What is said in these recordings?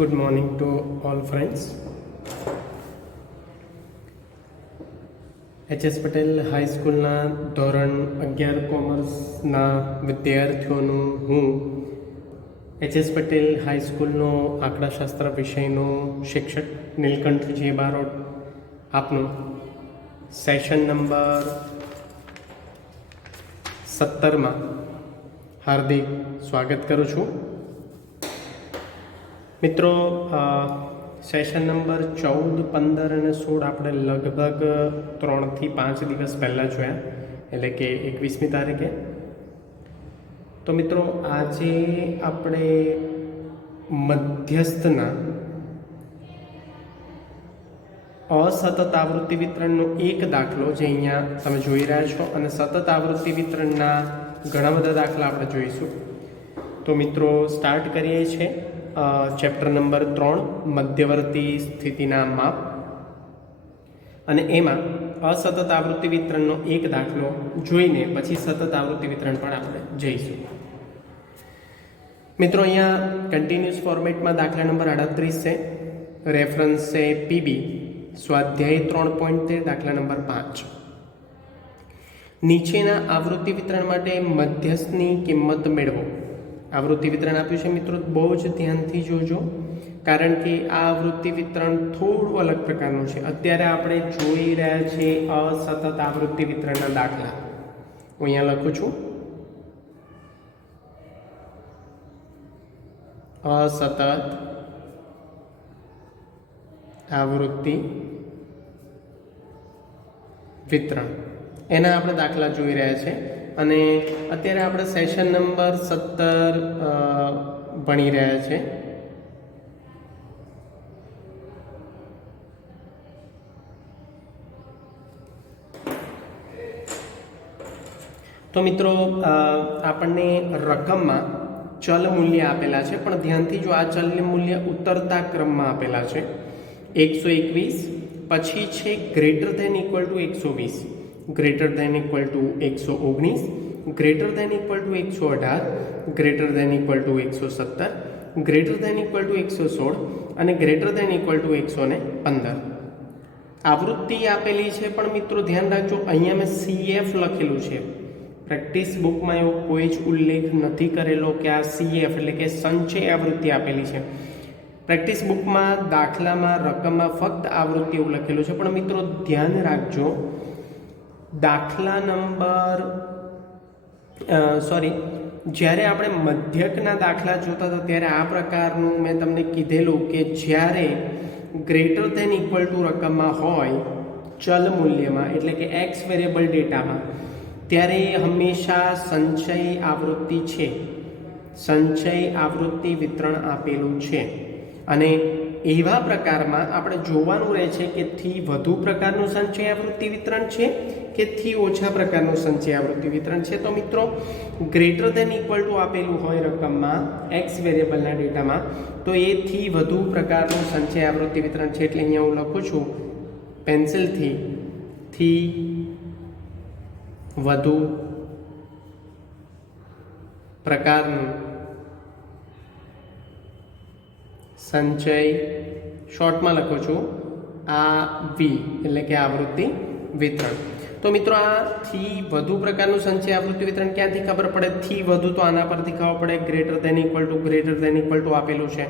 Good morning to all friends. એચ.એસ. Patel હાઈસ્કૂલના ધોરણ 11 કોમર્સના વિદ્યાર્થીઓનું હું એચ.એસ. પટેલ હાઈસ્કૂલનો આંકડાશાસ્ત્ર વિષયનો શિક્ષક નીલકંઠ જે બારોટ આપનું સેશન નંબર 17માં હાર્દિક સ્વાગત કરું છું. મિત્રો, સેશન નંબર 14, 15 અને 16 આપણે લગભગ 3 થી 5 દિવસ પહેલાં જોયા, એટલે કે 21મી તારીખે. તો મિત્રો, આજે આપણે મધ્યસ્થના અસતત આવૃત્તિ વિતરણનો એક દાખલો જે અહીંયા તમે જોઈ રહ્યા છો અને સતત આવૃત્તિ વિતરણના ઘણા બધા દાખલા આપણે જોઈશું. તો મિત્રો, સ્ટાર્ટ કરીએ છીએ ચેપ્ટર નંબર 3, મધ્યવર્તી સ્થિતિના માપ, અને એમાં અસતત આવૃત્તિ વિતરણનો એક દાખલો જોઈને પછી સતત આવૃત્તિ વિતરણ પણ આપણે જઈશું. મિત્રો, અહીંયા કન્ટિન્યુઅસ ફોર્મેટમાં દાખલા નંબર 38 છે. રેફરન્સ છે પીબી સ્વાધ્યાય 3.13, દાખલા નંબર 5. નીચેના આવૃત્તિ વિતરણ માટે મધ્યસ્થની કિંમત મેળવો. આવૃત્તિ વિતરણ આપ્યું છે મિત્રો, બહુ જ ધ્યાનથી જોજો, કારણ કે આ આવૃત્તિ વિતરણ થોડું અલગ પ્રકારનું છે. અત્યારે આપણે જોઈ રહ્યા છીએ અસતત આવૃત્તિ વિતરણના દાખલા. હું અહીંયા લખું છું અસતત આવૃત્તિ વિતરણ, એના આપણે દાખલા જોઈ રહ્યા છે. અને અત્યારે આપણે સેશન નંબર 17 ભણી રહ્યા છે. તો મિત્રો, આપણને રકમમાં ચલ મૂલ્ય આપેલા છે, પણ ધ્યાનથી જો, આ ચલ મૂલ્ય ઉતરતા ક્રમમાં આપેલા છે. 121, પછી છે greater than equal to 120, greater than equal to 119, greater than equal to 118, greater than equal to 117, greater than equal to 116 અને ગ્રેટર ધેન ઇક્વલ ટુ 115. આવૃત્તિ આપેલી છે, પણ મિત્રો ધ્યાન રાખજો, અહીંયા મેં CF લખેલું છે. પ્રેક્ટિસ બુકમાં એવો કોઈ જ ઉલ્લેખ નથી કરેલો કે આ CF એટલે કે સંચય આવૃત્તિ આપેલી છે. પ્રેક્ટિસ બુકમાં દાખલામાં રકમમાં ફક્ત આવૃત્તિ એવું લખેલું છે. પણ મિત્રો ધ્યાન રાખજો, દાખલા નંબર જ્યારે આપણે મધ્યકના દાખલા જોતા હતા ત્યારે આ પ્રકારનું મેં તમને કીધેલું કે જ્યારે ગ્રેટર ધેન ઇક્વલ ટુ રકમમાં હોય ચલ મૂલ્યમાં, એટલે કે એક્સ વેરિયેબલ ડેટામાં, ત્યારે હંમેશા સંચય આવૃત્તિ છે, સંચય આવૃત્તિ વિતરણ આપેલું છે. અને એવા પ્રકારમાં આપણે જોવાનું રહે છે કે થી વધુ પ્રકારનું સંચય આવૃત્તિ વિતરણ છે કે થી ઓછા પ્રકારનું સંચય આવૃત્તિ વિતરણ છે. તો મિત્રો, ગ્રેટર ધેન ઇક્વલ ટુ આપેલું હોય રકમમાં એક્સ વેરિયેબલના ડેટામાં, તો એ થી વધુ પ્રકારનું સંચય આવૃત્તિ વિતરણ છે. એટલે અહીંયા હું લખું છું પેન્સિલથી, થી વધુ પ્રકારનું સંચય, શોર્ટમાં લખું છું આ વી, એટલે કે આવૃત્તિ વિતરણ. તો મિત્રો, આ થી વધુ પ્રકારનું સંચય આવૃત્તિ વિતરણ ક્યાંથી ખબર પડે? થી વધુ તો આના પરથી ખબર પડે, ગ્રેટર ધેન ઇક્વલ ટુ આપેલું છે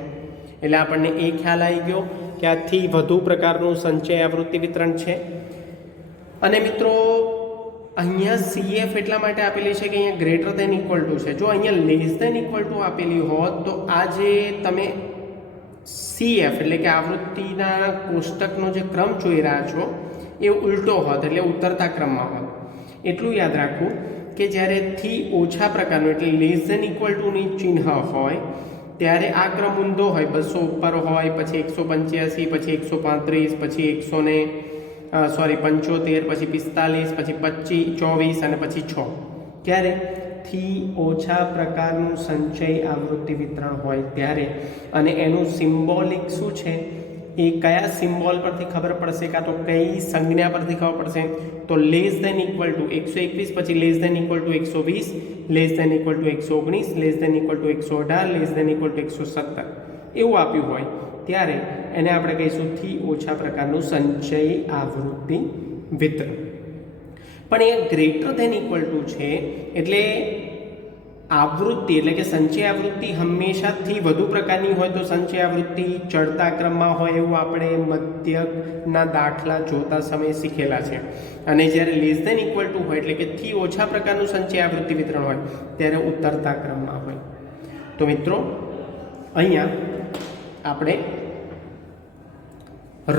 એટલે આપણને એ ખ્યાલ આવી ગયો કે આ થી વધુ પ્રકારનું સંચય આવૃત્તિ વિતરણ છે. અને મિત્રો, અહીંયા CF એટલા માટે આપેલી છે કે અહીંયા ગ્રેટર ધેન ઇક્વલ ટુ છે. જો અહીંયા લેસ ધેન ઇક્વલ ટુ આપેલી હોત તો આ જે તમે CF એટલે કે આવૃત્તિના કોષ્ટકનો જે ક્રમ જોઈ રહ્યા છો એ ઉલટો હોત, એટલે ઉતરતા ક્રમમાં હોત. એટલું યાદ રાખવું કે જ્યારે થી ઓછા પ્રકારનું એટલે લેસ ધેન ઇક્વલ ટુની ચિહ્ન હોય ત્યારે આ ક્રમ ઊંધો હોય, 200 ઉપર હોય, પછી 185, પછી 135, પછી 75, પછી 45, પછી 24 અને પછી 6. ત્યારે થી ઓછા પ્રકારનું સંચય આવૃત્તિ વિતરણ હોય ત્યારે, અને એનું સિમ્બોલિક શું છે? એ કયા સિમ્બોલ પરથી ખબર પડશે, કાં તો કઈ સંજ્ઞા પરથી ખબર પડશે? તો લેસ ધેન ઇક્વલ ટુ 121, પછી less than equal to 120, less than equal to 119, less than equal to 118, less than equal to 117 એવું આપ્યું હોય ત્યારે એને આપણે કહીશું થી ઓછા પ્રકારનું સંચય આવૃત્તિ વિતરણ. પણ એ ગ્રેટર ધેન ઇક્વલ ટુ છે એટલે આવૃત્તિ એટલે કે સંચય આવૃત્તિ હંમેશાથી વધુ પ્રકારની હોય તો સંચય આવૃત્તિ ચડતા ક્રમમાં હોય એવું આપણે મધ્યકના દાખલા જોતા સમયે શીખેલા છે. અને જ્યારે લેસ ધેન ઇક્વલ ટુ હોય એટલે કે થી ઓછા પ્રકારનું સંચય આવૃત્તિ વિતરણ હોય ત્યારે ઉતરતા ક્રમમાં હોય. તો મિત્રો અહીંયા આપણે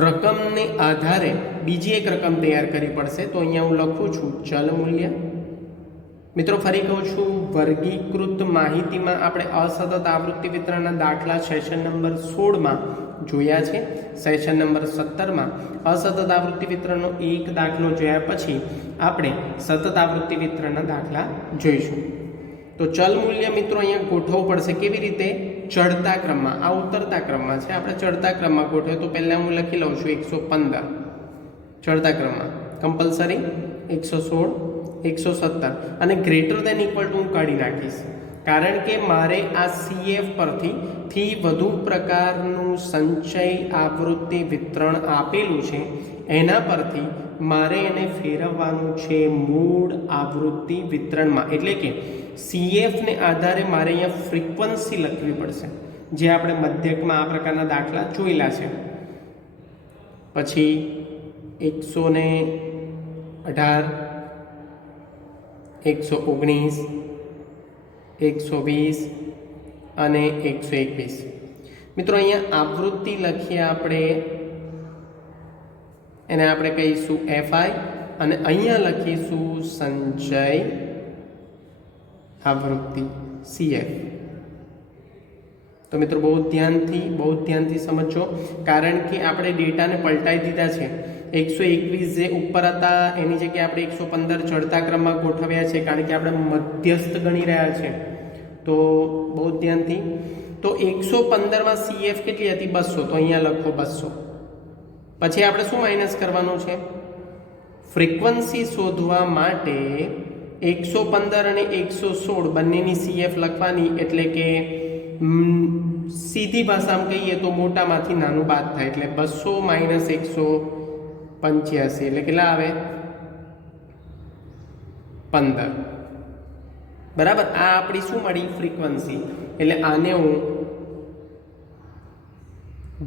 રકમને આધારે બીજી એક રકમ તૈયાર કરવી પડશે. તો અહીંયા હું લખું છું ચલ મૂલ્ય. મિત્રો ફરી કહું છું, વર્ગીકૃત માહિતીમાં આપણે અસતત આવૃત્તિ વિતરણના દાખલા સેશન નંબર 16માં જોયા છે. સેશન નંબર 17માં અસતત આવૃત્તિ વિતરણનો એક દાખલો જોયા પછી આપણે સતત આવૃત્તિ વિતરણના દાખલા જોઈશું. તો ચલ મૂલ્ય મિત્રો અહીંયા ગોઠવવું પડશે. કેવી રીતે? ચડતા ક્રમમાં. આ ઉતરતા ક્રમમાં છે, આપણે ચડતા ક્રમમાં ગોઠવે. તો પહેલાં હું લખી લઉં છું 115 ચડતા ક્રમમાં, કમ્પલસરી 116, 117 અને ગ્રેટર દેન ઇક્વલ ટુ હું કાઢી નાખીશ, કારણ કે મારે આ CF પરથી થી વધુ પ્રકારનું સંચય આવૃત્તિ વિતરણ આપેલું છે એના પરથી મારે એને ફેરવવાનું છે મૂળ આવૃત્તિ વિતરણમાં. એટલે કે CF ને આધારે મારે અહીંયા ફ્રીક્વન્સી લખવી પડશે, જે આપણે મધ્યકમાં આ પ્રકારના દાખલા જોયેલા છે. પછી 118, 119, 120 અને 121. મિત્રો અહીંયા આવૃત્તિ લખીએ આપણે, એને આપણે કહીશું FI અને અહીંયા લખીશું સંચય આવૃત્તિ CF. તો મિત્રો બહુ ધ્યાનથી સમજો, કારણ કે આપણે ડેટાને પલટાઈ દીધા છે. 121 જે ઉપર હતા એની જગ્યાએ આપણે 115 ચડતા ક્રમમાં ગોઠવ્યા છે, કારણ કે આપણે મધ્યસ્થ ગણી રહ્યા છે. તો બહુ ધ્યાનથી. તો 115માં CF કેટલી હતી? 200. તો અહીંયા લખો 200. પછી આપણે શું માઇનસ કરવાનું છે? ફ્રીક્વન્સી શોધવા માટે 115 અને 116 બંનેની CF લખવાની. એટલે કે સીધી ભાષામાં કહીએ તો મોટામાંથી નાનું બાદ થાય, એટલે 200 માઇનસ 185 એટલે કેટલા આવે? 15. બરાબર. આ આપણી શું મળી? ફ્રીક્વન્સી. એટલે આને હું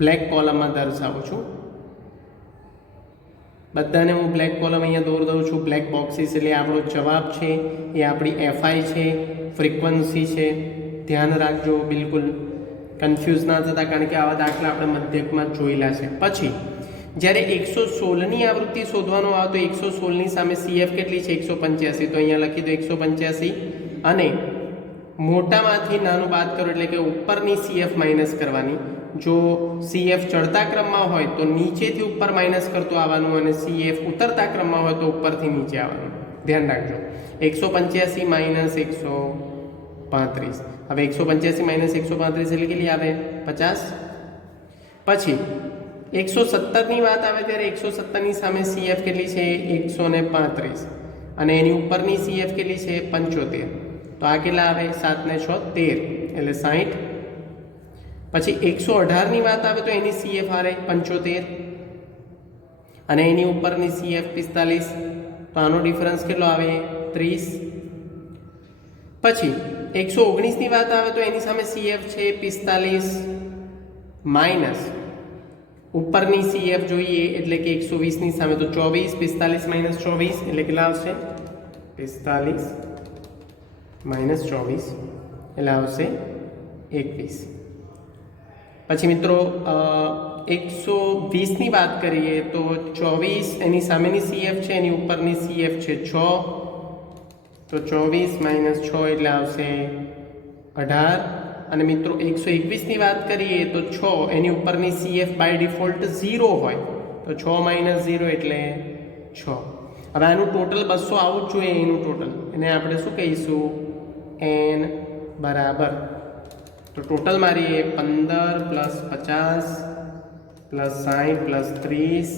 બ્લેક કોલમમાં દર્શાવું છું. બધાને હું બ્લેક કોલમ અહીંયા દોર દઉં છું. બ્લેક બોક્સીસ એટલે આપણો જવાબ છે, એ આપણી FI છે, ફ્રીક્વન્સી છે. ધ્યાન રાખજો, બિલકુલ કન્ફ્યુઝ ના થતા, કારણ કે આવા દાખલા આપણે મધ્યકમાં જોયેલા છે. પછી જ્યારે 116ની આવૃત્તિ શોધવાનો આવે તો 116ની સામે CF કેટલી છે? 185. તો અહીંયા લખી દો 185 અને મોટામાંથી નાનું બાદ કરો એટલે કે ઉપરની CF માઇનસ કરવાની. જો CF ચડતા ક્રમમાં હોય તો નીચેથી ઉપર માઇનસ કરતો આવવાનું, અને CF ઉતરતા ક્રમમાં હોય તો ઉપરથી નીચે આવવાનું. ધ્યાન રાખજો. 185 માઇનસ 135. હવે 185 માઇનસ 135 એટલે કેટલી આવે? 50. પછી 117ની વાત આવે ત્યારે 117ની સામે CF કેટલી છે? 135 અને એની ઉપરની CF કેટલી છે? 75. તો આ કેટલા આવે? 7 ને 6 13 એટલે 60. પછી 118ની વાત આવે તો એની CF આવે 75 અને એની ઉપરની CF 45. તો આનો ડિફરન્સ કેટલો આવે? 30. પછી 119ની વાત આવે તો એની સામે CF છે 45 માઇનસ ઉપરની CF જોઈએ એટલે કે 120ની સામે તો 24. 45 માઇનસ 24 એટલે કેટલા આવશે? 45 માઇનસ 24 એટલે આવશે 21. પછી મિત્રો 120ની વાત કરીએ તો 24 એની સામેની CF છે, એની ઉપરની CF છે 6. તો 24 માઇનસ 6 એટલે આવશે 18. અને મિત્રો 121ની વાત કરીએ તો 6 એની ઉપરની CF બાય ડિફોલ્ટ 0 હોય તો 6 માઇનસ 0 એટલે 6. હવે આનું ટોટલ 200 આવવું જ જોઈએ. એનું ટોટલ એને આપણે શું કહીશું? n બરાબર. તો ટોટલ મારી 15 + 50 plus 60 plus 30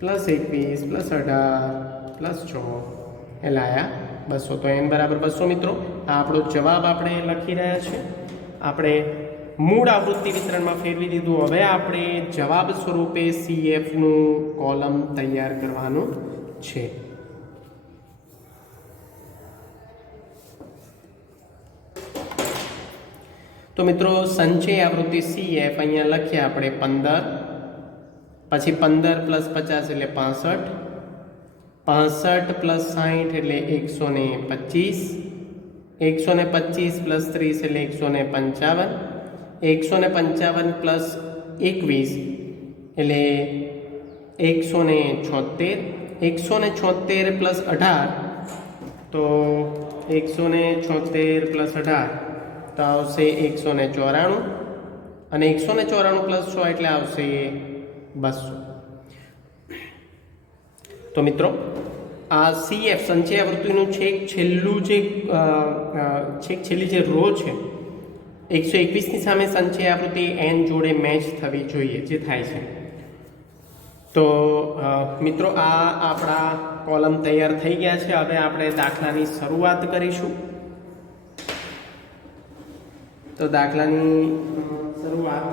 plus 21 plus 18 plus 6 એટલે આયા 200. તો n બરાબર 200 મિત્રો. આ આપણો જવાબ આપણે લખી રહ્યા છે. આપણે મૂળ આવૃત્તિ વિતરણમાં ફેરવી દીધું. હવે આપણે જવાબ સ્વરૂપે CF નું કોલમ તૈયાર કરવાનું છે. તો મિત્રો સંચય આવૃત્તિ CF અહીંયા લખીએ આપણે 15, પછી 15 પ્લસ 50 એટલે 65, 65 પ્લસ 60 એટલે 125, 125 પ્લસ 30 એટલે 155, 155 પ્લસ 21 એટલે 176, 176 પ્લસ 18 તો 176 પ્લસ 18 તો આવશે 194, અને 194 પ્લસ 100 એટલે આવશે 200. તો મિત્રો આ CF સંચય આવૃત્તિનું છેલ્લી જે રો છે 121 ની સામે સંચય આવૃત્તિ n જોડે મેચ થવી જોઈએ, જે થાય છે. તો મિત્રો આ આપણા કોલમ તૈયાર થઈ ગયા છે. હવે આપણે દાખલાની શરૂઆત કરીશું. તો દાખલાની શરૂઆત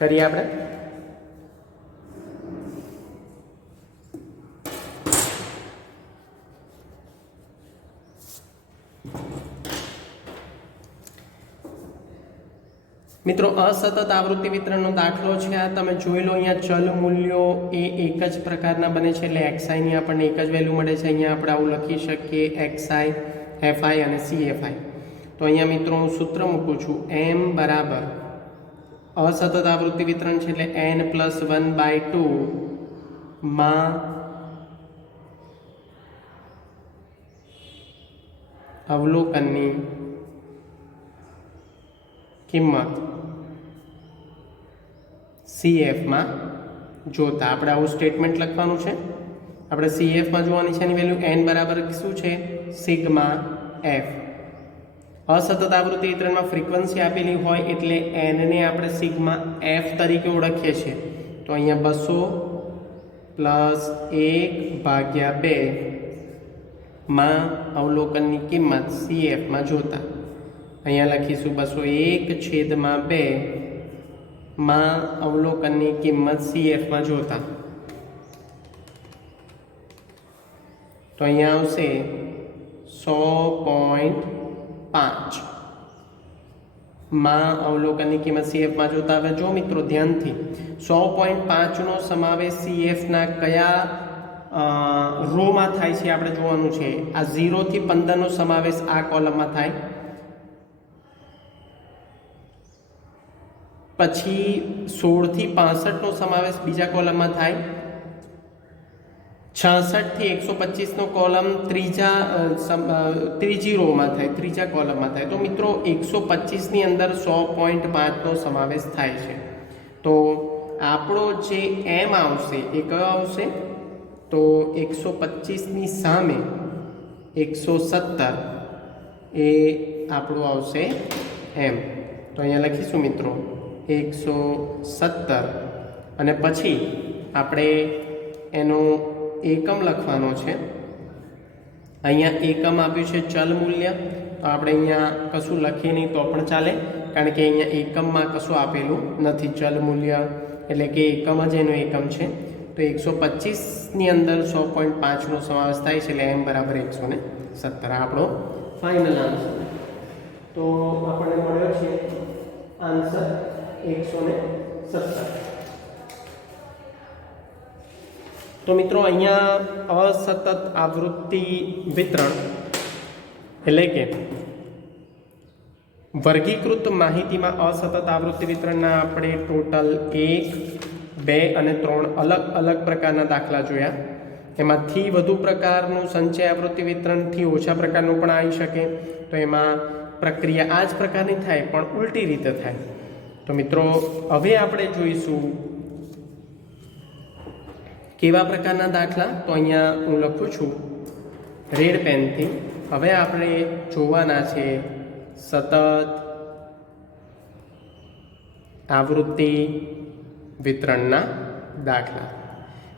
કરીએ આપણે. મિત્રો અસતત આવૃત્તિ વિતરણનો દાખલો છે આ. તમે જોઈ લો, અહીંયા ચલ મૂલ્યો એ એક જ પ્રકારના બને છે, એટલે xi ની આપણને એક જ વેલ્યુ મળે છે. અહીંયા આપણે આવું લખી શકીએ xi, fi અને cfi. તો અહીંયા મિત્રો હું સૂત્ર મૂકું છું, m બરાબર અસતત આવૃત્તિ વિતરણ છે એટલે n+1/2 માં અવલોકનની કિંમત CF માં જોતા. આપણે આવું સ્ટેટમેન્ટ લખવાનું છે. આપણે CF માં જોવાની છે એની વેલ્યુ n બરાબર શું છે? Sigma f. અસતત આવૃત્તિ વિતરણમાં ફ્રીક્વન્સી આપેલી હોય એટલે n ને આપણે સિગ્મા f તરીકે ઓળખીએ છીએ. તો અહીંયા 200 + 1/2 માં અવલોકનની કિંમત CF માં જોતા. અહીંયા લખીશું 201/2 માં અવલોકનની કિંમત CF માં જોતા. તો અહીંયા આવશે 100.5 માં અવલોકનની કિંમત CF માં જોતા. હવે જો મિત્રો ધ્યાનથી 100.5 નો સમાવેશ CF ના કયા રોમાં થાય છે આપણે જોવાનું છે. આ 0 થી 15 નો સમાવેશ આ કોલમમાં થાય, પછી 16 થી 65 નો સમાવેશ બીજા કોલમમાં થાય, 66 થી 125 નો કોલમ ત્રીજી રોમાં થાય, ત્રીજા કોલમમાં થાય. તો મિત્રો 125 ની અંદર 100.5 નો સમાવેશ થાય છે. તો આપણો જે m આવશે એ કયો આવશે? તો 125 ની સામે 170 એ આપણું આવશે m. તો અહીંયા લખીશું મિત્રો 170, અને પછી આપણે એનો એકમ લખવાનો છે. અહીંયા એકમ આપ્યું છે ચલ મૂલ્ય. તો આપણે અહીંયા કશું લખીએ નહીં તો પણ ચાલે, કારણ કે અહીંયા એકમમાં કશું આપેલું નથી. ચલ મૂલ્ય એટલે કે એકમ જ એનો એકમ છે. તો 125 ની અંદર 100.5 નો સમાવેશ થાય છે, એટલે m બરાબર 170 આપણો ફાઇનલ આન્સર. તો આપણને મળ્યો છે આન્સર 170. તો મિત્રો અહીંયા અસતત આવૃત્તિ વિતરણ એટલે કે વર્ગીકૃત માહિતીમાં અસતત આવૃત્તિ વિતરણના આપણે ટોટલ 1, 2 અને 3 અલગ અલગ પ્રકારના દાખલા જોયા. એમાંથી વધુ પ્રકારનું સંચય આવૃત્તિ વિતરણથી ઓછા પ્રકારનું પણ આવી શકે. તો એમાં પ્રક્રિયા આ જ પ્રકારની થાય, પણ ઉલટી રીતે થાય. તો મિત્રો હવે આપણે જોઈશું કેવા પ્રકારના દાખલા. તો અહીંયા હું લખું છું રેડ પેનથી. હવે આપણે જોવાના છે સતત આવૃત્તિ વિતરણના દાખલા.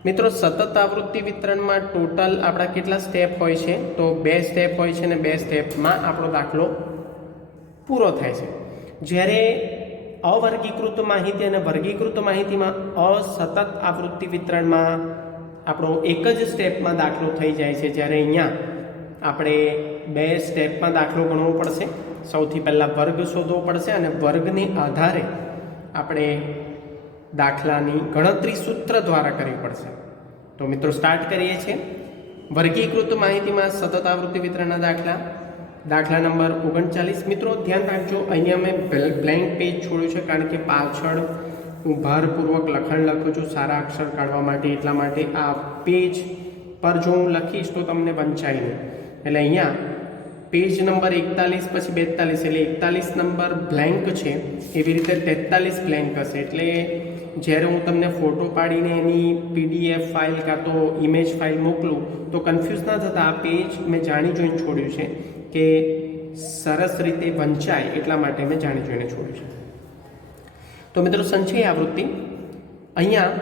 મિત્રો, સતત આવૃત્તિ વિતરણમાં ટોટલ આપણા કેટલા સ્ટેપ હોય છે? તો 2 સ્ટેપ હોય છે અને 2 સ્ટેપમાં આપણો દાખલો પૂરો થાય છે. જ્યારે અવર્ગીકૃત માહિતી અને વર્ગીકૃત માહિતીમાં અસતત આવૃત્તિ વિતરણમાં આપણો એક જ સ્ટેપમાં દાખલો થઈ જાય છે, જ્યારે અહીંયા આપણે 2 સ્ટેપમાં દાખલો ગણવો પડશે. સૌથી પહેલાં વર્ગ શોધવો પડશે અને વર્ગને આધારે આપણે દાખલાની ગણતરી સૂત્ર દ્વારા કરવી પડશે. તો મિત્રો, સ્ટાર્ટ કરીએ છીએ. વર્ગીકૃત માહિતીમાં સતત આવૃત્તિ વિતરણના દાખલા. દાખલા નંબર 39. મિત્રો, ધ્યાન રાખજો, અહીંયા મેં બ્લેન્ક પેજ છોડ્યું છે કારણ કે પાછળ હું ભારપૂર્વક લખાણ લખું છું સારા અક્ષર કાઢવા માટે. એટલા માટે આ પેજ પર જો હું લખીશ તો તમને વંચાય નહીં. એટલે અહીંયા પેજ નંબર 41 પછી 42, એટલે 41 નંબર બ્લેન્ક છે, એવી રીતે 43 બ્લેન્ક હશે. એટલે જ્યારે હું તમને ફોટો પાડીને એની PDF ફાઇલ કાં તો ઇમેજ ફાઇલ મોકલું તો કન્ફ્યુઝ ના થતા. આ પેજ મેં જાણી જોઈને છોડ્યું છે કે સરસ રીતે વંચાય, એટલા માટે મેં જાણી જોઈને છોડ્યું છે. તો મિત્રો, સંચય આવૃત્તિ અહીંયા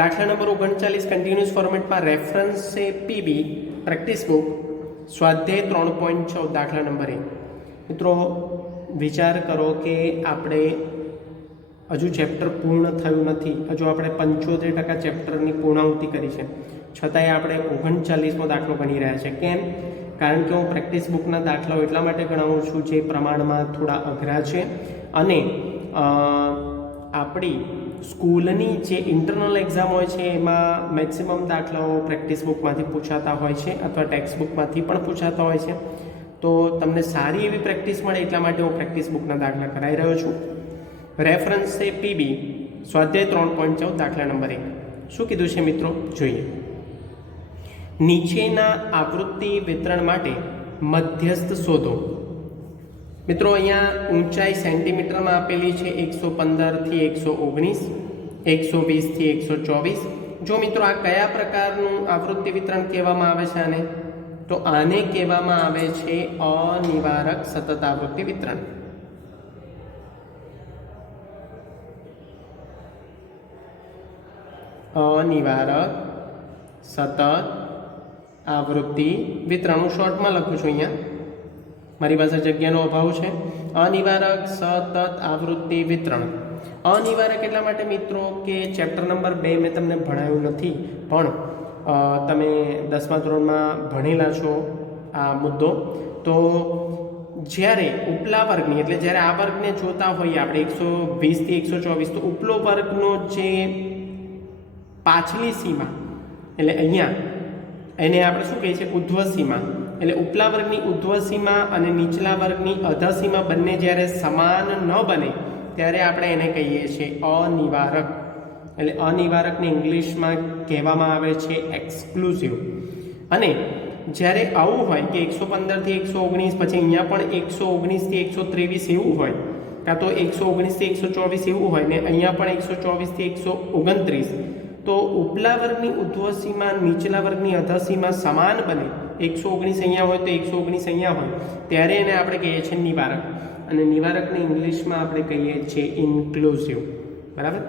દાખલા નંબર 39 કન્ટિન્યુઅસ ફોર્મેટમાં રેફરન્સ છે PB પ્રેક્ટિસ બુક સ્વાધ્યાય 3.14 દાખલા નંબર 1. મિત્રો, વિચાર કરો કે આપણે હજુ ચેપ્ટર પૂર્ણ થયું નથી, હજુ આપણે 75% ચેપ્ટરની પૂર્ણાહુતિ કરી છે, છતાંય આપણે 39મો દાખલો ગણી રહ્યા છે. કેમ? કારણ કે હું પ્રેક્ટિસ બુકના દાખલાઓ એટલા માટે ગણાવું છું જે પ્રમાણમાં થોડા અઘરા છે અને આપણી સ્કૂલની જે ઇન્ટરનલ એક્ઝામ હોય છે એમાં મેક્સિમમ દાખલાઓ પ્રેક્ટિસ બુકમાંથી પૂછાતા હોય છે અથવા ટેક્સ્ટ બુકમાંથી પણ પૂછાતા હોય છે. તો તમને સારી એવી પ્રેક્ટિસ મળે એટલા માટે હું પ્રેક્ટિસ બુકના દાખલા કરાવી રહ્યો છું. રેફરન્સ છે PB સ્વાધ્યાય 3.14 દાખલા નંબર 1. શું કીધું છે મિત્રો? જોઈએ. નીચેના આવૃત્તિ વિતરણ માટે મધ્યસ્થ શોધો. મિત્રો, અહીંયા ઊંચાઈ સેન્ટીમીટરમાં આપેલી છે 115 થી 119, 120 થી 124. જો મિત્રો, આ કયા પ્રકારનું આવૃત્તિ વિતરણ કહેવામાં આવે છે? આને તો આને કહેવામાં આવે છે અનિવારક સતત આવૃત્તિ વિતરણ. અનિવારક સતત આવૃત્તિ વિતરણ. હું શોર્ટમાં લખું છું, અહીંયા મારી પાસે જગ્યાનો અભાવ છે. અનિવારક સતત આવૃત્તિ વિતરણ. અનિવારક એટલા માટે મિત્રો કે ચેપ્ટર નંબર 2 મેં તમને ભણાવ્યું નથી, પણ તમે 10મા ધોરણમાં ભણેલા છો આ મુદ્દો. તો જ્યારે ઉપલા વર્ગની, એટલે જ્યારે આ વર્ગને જોતા હોઈએ આપણે 120 થી 124, તો ઉપલો વર્ગનો જે પાછલી સીમા, એટલે અહીંયા એને આપણે શું કહીએ છીએ? ઉધ્વ સીમા. એટલે ઉપલા વર્ગની ઉધ્વ સીમા અને નીચલા વર્ગની અધઃ સીમા બંને જ્યારે સમાન ન બને ત્યારે આપણે એને કહીએ છીએ અનિવારક. એટલે અનિવારકને ઇંગ્લિશમાં કહેવામાં આવે છે એક્સક્લુઝિવ. અને જ્યારે આવું હોય કે 115 થી 119, પછી અહીંયા પણ 119 થી 123 એવું હોય, કાં તો 119 થી 124 એવું હોય ને અહીંયા પણ 124 થી 129, તો ઉપલા વર્ગની ઉધ્વ સીમા નીચલા વર્ગની અધઃ સીમા સમાન બને, 119 અહીંયા હોય તો 119 અહીંયા હોય, ત્યારે એને આપણે કહીએ છીએ નિવારક. અને નિવારકને ઇંગ્લિશમાં આપણે કહીએ છીએ ઇન્ક્લુઝિવ. બરાબર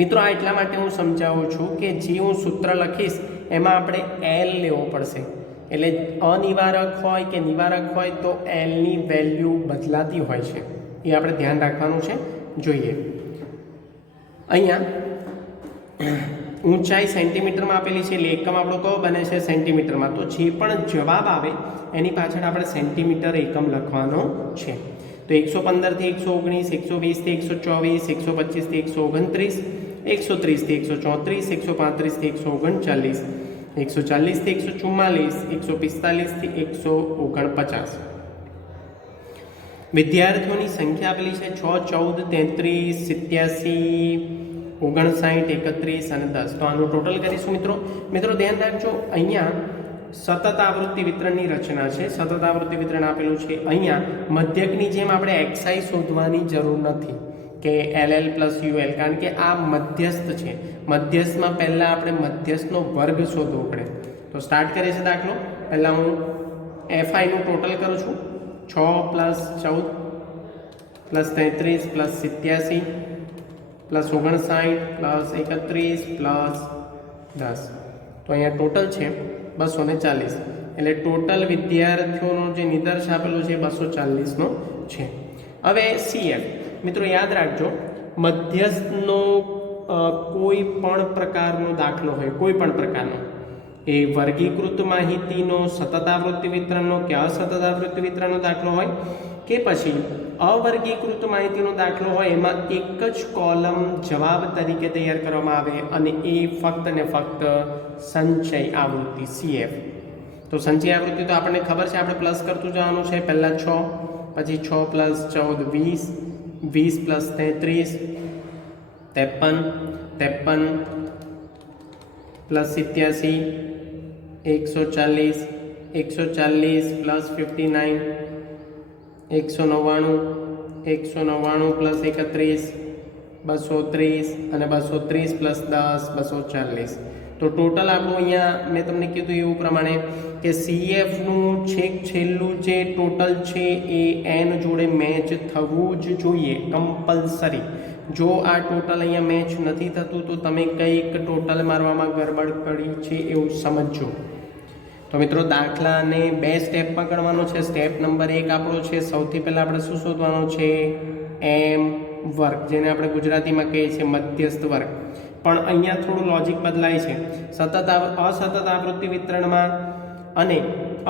મિત્રો? આ એટલા માટે હું સમજાવું છું કે જે હું સૂત્ર લખીશ એમાં આપણે L લેવો પડશે. એટલે અનિવારક હોય કે નિવારક હોય તો Lની વેલ્યુ બદલાતી હોય છે, એ આપણે ધ્યાન રાખવાનું છે. જોઈએ, અહીંયા ઊંચાઈ સેન્ટીમીટરમાં આપેલી છે, એટલે એકમ આપણો કયો બને છે? સેન્ટીમીટરમાં. તો જે પણ જવાબ આવે એની પાછળ આપણે સેન્ટીમીટર એકમ લખવાનો છે. તો 115 થી 119, 120 થી 124, 125 થી 129, 130 થી 134, 135 થી 139, 140 થી 144, 145 થી 149. વિદ્યાર્થીઓની સંખ્યા આપેલી છે 6, 14, 33, 87, 59, 31 અને 10. તો આનું ટોટલ કરીશું મિત્રો. ધ્યાન રાખજો, અહીંયા સતત આવૃત્તિ વિતરણની રચના છે. સતત આવૃત્તિ વિતરણ આપેલું છે. અહીંયા મધ્યકની જેમ આપણે XI શોધવાની જરૂર નથી કે LL પ્લસ UL, કારણ કે આ મધ્યસ્થ છે. મધ્યસ્થમાં પહેલાં આપણે મધ્યસ્થનો વર્ગ શોધવો પડે. તો સ્ટાર્ટ કરીએ છીએ દાખલો. પહેલાં હું FI નું ટોટલ કરું છું. 6 + 14 plus 33 plus 87 plus 59 plus 31 plus 10. તો અહીંયા ટોટલ છે 240. એટલે ટોટલ વિદ્યાર્થીઓનો જે નિદર્શ આપેલો છે 240નો છે. હવે CF મિત્રો યાદ રાખજો, મધ્યસ્થનો કોઈ પણ પ્રકારનો દાખલો હોય, કોઈ પણ પ્રકારનો, એ વર્ગીકૃત માહિતીનો સતત આવૃત્તિ વિતરણનો કે અસતત આવૃત્તિ વિતરણનો દાખલો હોય કે પછી અવર્ગીકૃત માહિતીનો દાખલો હોય, એમાં એક જ કોલમ જવાબ તરીકે તૈયાર કરવામાં આવે અને એ ફક્ત ને ફક્ત સંચય આવૃત્તિ CF. તો સંચય આવૃત્તિ તો આપણને ખબર છે, આપણે પ્લસ કરતું જવાનું છે. પહેલાં 6, પછી 6 plus 14 20, 20 plus 33 53, 53 plus 87 140, 140 plus 59 199, 199 plus 31 230 અને 230 પ્લસ 10 240. તો ટોટલ આપણું અહીંયા મેં તમને કીધું એવું પ્રમાણે કે CFનું છેલ્લું જે ટોટલ છે એ N જોડે મેચ થવું જ જોઈએ, કમ્પલસરી. જો આ ટોટલ અહીંયા મેચ નથી થતું તો તમે કંઈક ટોટલ મારવામાં ગડબડ કરી છે એવું સમજજો. તો મિત્રો દાખલાને 2 સ્ટેપમાં ગણવાનો છે. સ્ટેપ નંબર 1 આપણો છે, સૌથી પહેલાં આપણે શું શોધવાનો છે? M વર્ગ, જેને આપણે ગુજરાતીમાં કહીએ છીએ મધ્યસ્થ વર્ગ. પણ અહીંયા થોડું લોજિક બદલાય છે. અસતત આવૃત્તિ વિતરણમાં અને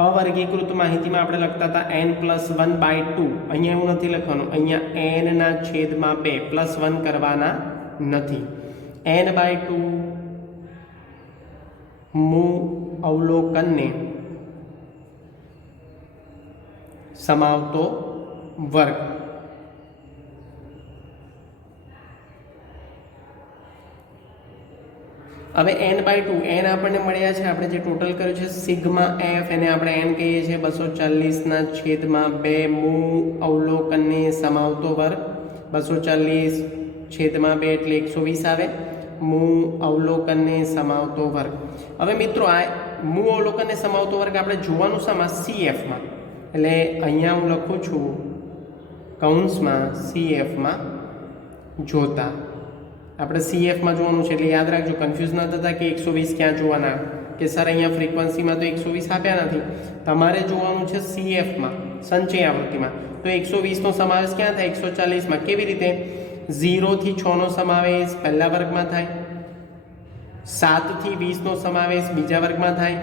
અવર્ગીકૃત માહિતીમાં આપણે લખતા હતા n+1/2. અહીંયા એવું નથી લખવાનું, અહીંયા n/2 +1 કરવાના નથી. n/2 મૂળ અવલોકનને સમાવતો વર્ગ. હવે n/2 n આપણને મળ્યા છે, આપણે જે ટોટલ કર્યું છે સિગ્મા f, એને આપણે n કહીએ છીએ. 240/2 મૂળ અવલોકનને સમાવતો વર્ગ. 240/2 એટલે 120 આવે. મૂળ અવલોકનને સમાવતો વર્ગ. હવે મિત્રો આ મૂળ અવલોકનને સમાવતો વર્ગ આપણે જોવાનું શામાં? CFમાં. એટલે અહીંયા હું લખું છું કૌંસમાં CFમાં જોતા. આપણે CFમાં જોવાનું છે, એટલે યાદ રાખજો, કન્ફ્યુઝ ન થતા કે 120 ક્યાં જોવાના, કે સર અહીંયા ફ્રીક્વન્સીમાં તો 120 આપ્યા નથી. તમારે જોવાનું છે CFમાં, સંચય આવૃત્તિમાં. તો 120નો સમાવેશ ક્યાં થાય? 140માં. કેવી રીતે? 0 થી 6નો સમાવેશ પહેલા વર્ગમાં થાય, 7 થી 20નો સમાવેશ બીજા વર્ગમાં થાય,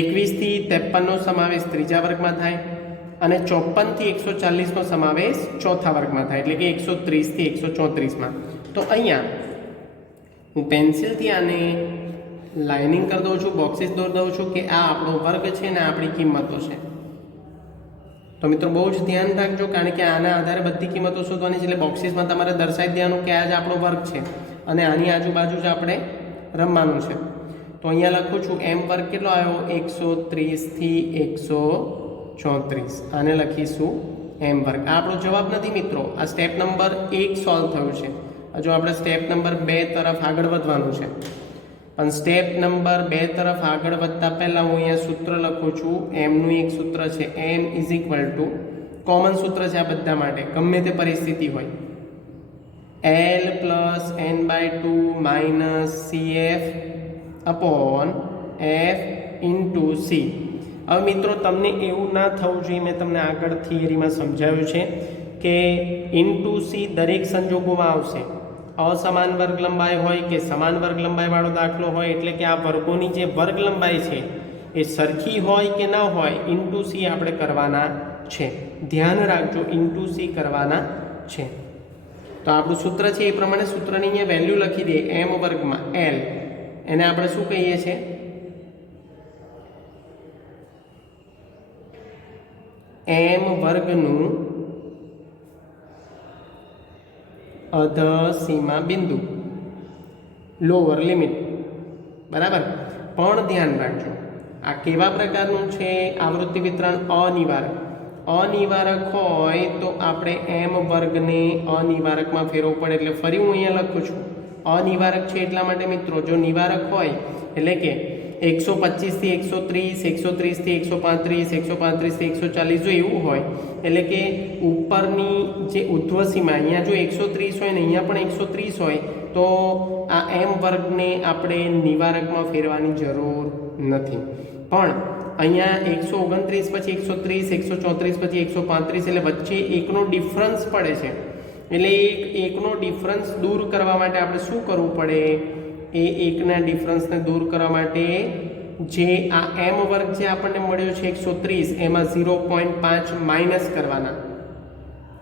21 થી 53નો સમાવેશ ત્રીજા વર્ગમાં થાય અને 54 થી 140નો સમાવેશ ચોથા વર્ગમાં થાય, એટલે કે 130 થી 134માં. તો અહીંયા હું પેન્સિલથી આને લાઇનિંગ કરી દઉં છું, બોક્સીસ દોરી દઉં છું કે આ આપણો વર્ગ છે ને આપણી કિંમતો છે. તો મિત્રો બહુ જ ધ્યાન રાખજો, કારણ કે આના આધારે બધી કિંમતો શોધવાની છે. એટલે બોક્સીસમાં તમારે દર્શાવી દેવાનું કે આ જ આપણો વર્ગ છે અને આની આજુબાજુ જ આપણે રમવાનું છે. તો અહીંયા લખું છું m વર્ગ કેટલો આવ્યો? 130 થી 134. આને લખીશું m વર્ગ. આ આપણો જવાબ નથી મિત્રો, આ સ્ટેપ નંબર 1 સોલ્વ થયું છે. હજુ આપણે સ્ટેપ નંબર 2 તરફ આગળ વધવાનું છે. પણ સ્ટેપ નંબર 2 તરફ આગળ વધતા પહેલાં હું અહીંયા સૂત્ર લખું છું. એમનું એક સૂત્ર છે, m = કોમન સૂત્ર છે આ બધા માટે, ગમે તે પરિસ્થિતિ હોય, L + n/2 - CF / F × C. હવે મિત્રો તમને એવું ના થવું જોઈએ, મેં તમને આગળ થિયરીમાં સમજાવ્યું છે કે × C દરેક સંજોગોમાં આવશે. અસમાન વર્ગ લંબાઈ હોય કે સમાન વર્ગ લંબાઈવાળો દાખલો હોય, એટલે કે આ વર્ગોની જે વર્ગ લંબાઈ છે એ સરખી હોય કે ન હોય, × C આપણે કરવાના છે. ધ્યાન રાખજો, × C કરવાના છે. તો આપણું સૂત્ર છે એ પ્રમાણે સૂત્રની અહીંયા વેલ્યુ લખી દઈએ. m વર્ગમાં L, એને આપણે શું કહીએ છીએ? m વર્ગનું અધસીમા બિંદુ, લોઅર લિમિટ. બરાબર. પણ ધ્યાન રાખજો, આ કેવા પ્રકારનું છે? આવૃત્તિ વિતરણ અનિવારક. અનિવારક હોય તો આપણે m વર્ગને અનિવારકમાં ફેરવવું પડે. એટલે ફરી હું અહીંયા લખું છું અનિવારક છે એટલા માટે મિત્રો. જો નિવારક હોય એટલે કે 125 થી 130, 130 થી 135, 135 થી 140 જો એવું હોય એટલે કે ઉપરની જે ઉધ્વ સીમા અહીંયા જો 130 હોય ને અહીંયા પણ 130 હોય તો આ m વર્ગને આપણે નિવારકમાં ફેરવાની જરૂર નથી. પણ અહીંયા 129 પછી 130, 134 પછી 135 એટલે વચ્ચે એકનો ડિફરન્સ પડે છે. એટલે એકનો ડિફરન્સ દૂર કરવા માટે આપણે શું કરવું પડે? એ એકના ડિફરન્સને દૂર કરવા માટે જે આ m વર્ગ જે આપણને મળ્યો છે 130 એમાં 0.5 માઇનસ કરવાના.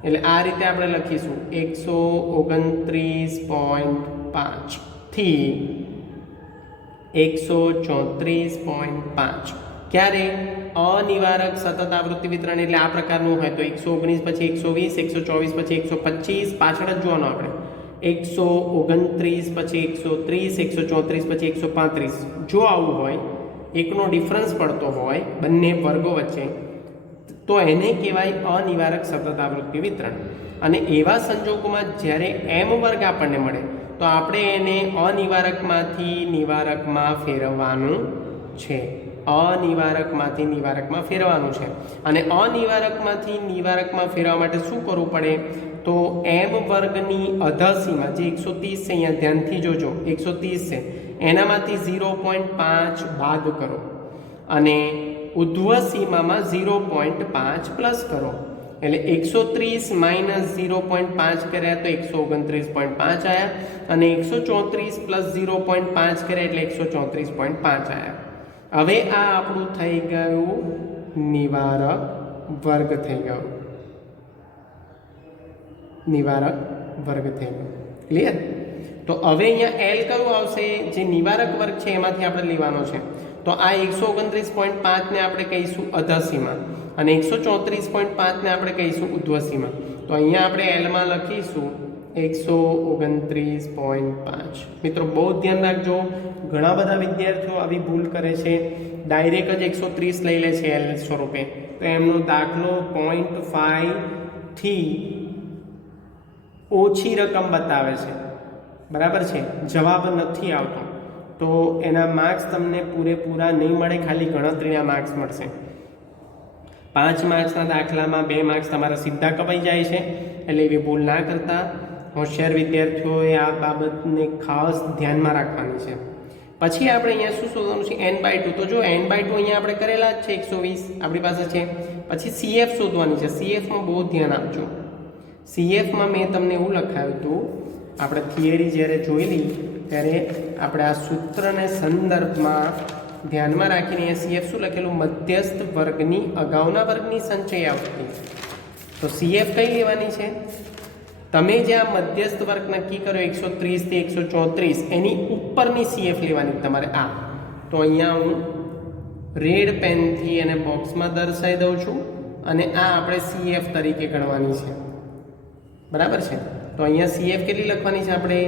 એટલે આ રીતે આપણે લખીશું 129.5 થી 134.5. ક્યારે? અનિવારક સતત આવૃત્તિ વિતરણ એટલે આ પ્રકારનું હોય તો 119 પછી 120, 124 પછી 125 પાછળ જ જોવાનું આપણે. 129 પછી 130, 134 પછી 135 જો આવું હોય એકનો ડિફરન્સ પડતો હોય બંને વર્ગો વચ્ચે તો એને કહેવાય અનિવારક સતત આવૃત્તિ વિતરણ. અને એવા સંજોગોમાં જ્યારે m વર્ગ આપણને મળે તો આપણે એને અનિવારકમાંથી નિવારકમાં ફેરવવાનું છે. અનિવારકમાંથી નિવારકમાં ફેરવવાનું છે. અને અનિવારકમાંથી નિવારકમાં ફેરવવા માટે શું કરવું પડે? તો m વર્ગની અધસીમા જે 130 છે, અહીંયા ધ્યાનથી જોજો 130 છે, એનામાંથી 0.5 બાદ કરો અને ઉધ્વ સીમામાં 0.5 પ્લસ કરો. એટલે 130 માઇનસ 0.5 કર્યા તો 129.5 આવ્યા અને 134 પ્લસ 0.5 કર્યા એટલે 134.5 આવ્યા. હવે આ આપણું થઈ ગયું નિવારક વર્ગ થઈ ગયો. નિવારક વર્ગ થઈ ગયો. ક્લિયર? તો હવે અહીંયા L કયું આવશે? જે નિવારક વર્ગ છે એમાંથી આપણે લેવાનો છે. તો આ 129.5 ને આપણે કહીશું અધસીમા અને 134.5 ને આપણે કહીશું ઉધ્વસીમા. તો અહીંયા આપણે L માં લખીશું 129.5. મિત્રો બહુ ધ્યાન રાખજો, ઘણા બધા વિદ્યાર્થીઓ આવી ભૂલ કરે છે, ડાયરેક્ટ જ 130 લઈ લે છે L સ્વરૂપે. તો એમનો દાખલો 0.5 થી ઓછી રકમ બતાવે છે, બરાબર છે, જવાબ નથી આવતો. તો એના માર્ક્સ તમને પૂરેપૂરા નહીં મળે, ખાલી ગણતરીના માર્ક્સ મળશે. 5 માર્ક્સના દાખલામાં 2 માર્ક્સ તમારા સીધા કપાઈ જાય છે. એટલે એવી ભૂલ ના કરતા હોશિયાર વિદ્યાર્થીઓએ આ બાબતને ખાસ ધ્યાનમાં રાખવાની છે. પછી આપણે અહીંયા શું શોધવાનું છે? n/2. તો જો n/2 અહીંયા આપણે કરેલા જ છે, 120 આપણી પાસે છે. પછી CF શોધવાની છે. CFમાં બહુ ધ્યાન આપજો. CFમાં મેં તમને એવું લખાવ્યું હતું, આપણે થિયરી જ્યારે જોયેલી ત્યારે આપણે આ સૂત્રને સંદર્ભમાં ધ્યાનમાં રાખીને CF શું લખેલું? મધ્યસ્થ વર્ગની અગાઉના વર્ગની સંચય આવૃત્તિ. તો CF કઈ લેવાની છે? તમે જે આ મધ્યસ્થ વર્ગ નક્કી કર્યો 130 થી 134 એની ઉપરની CF લેવાની તમારે આ. તો અહીંયા હું રેડ પેનથી એને બોક્સમાં દર્શાવી દઉં છું અને આ આપણે CF તરીકે ગણવાની છે, બરાબર છે. તો અહીંયા CF કેટલી લખવાની છે? આપણે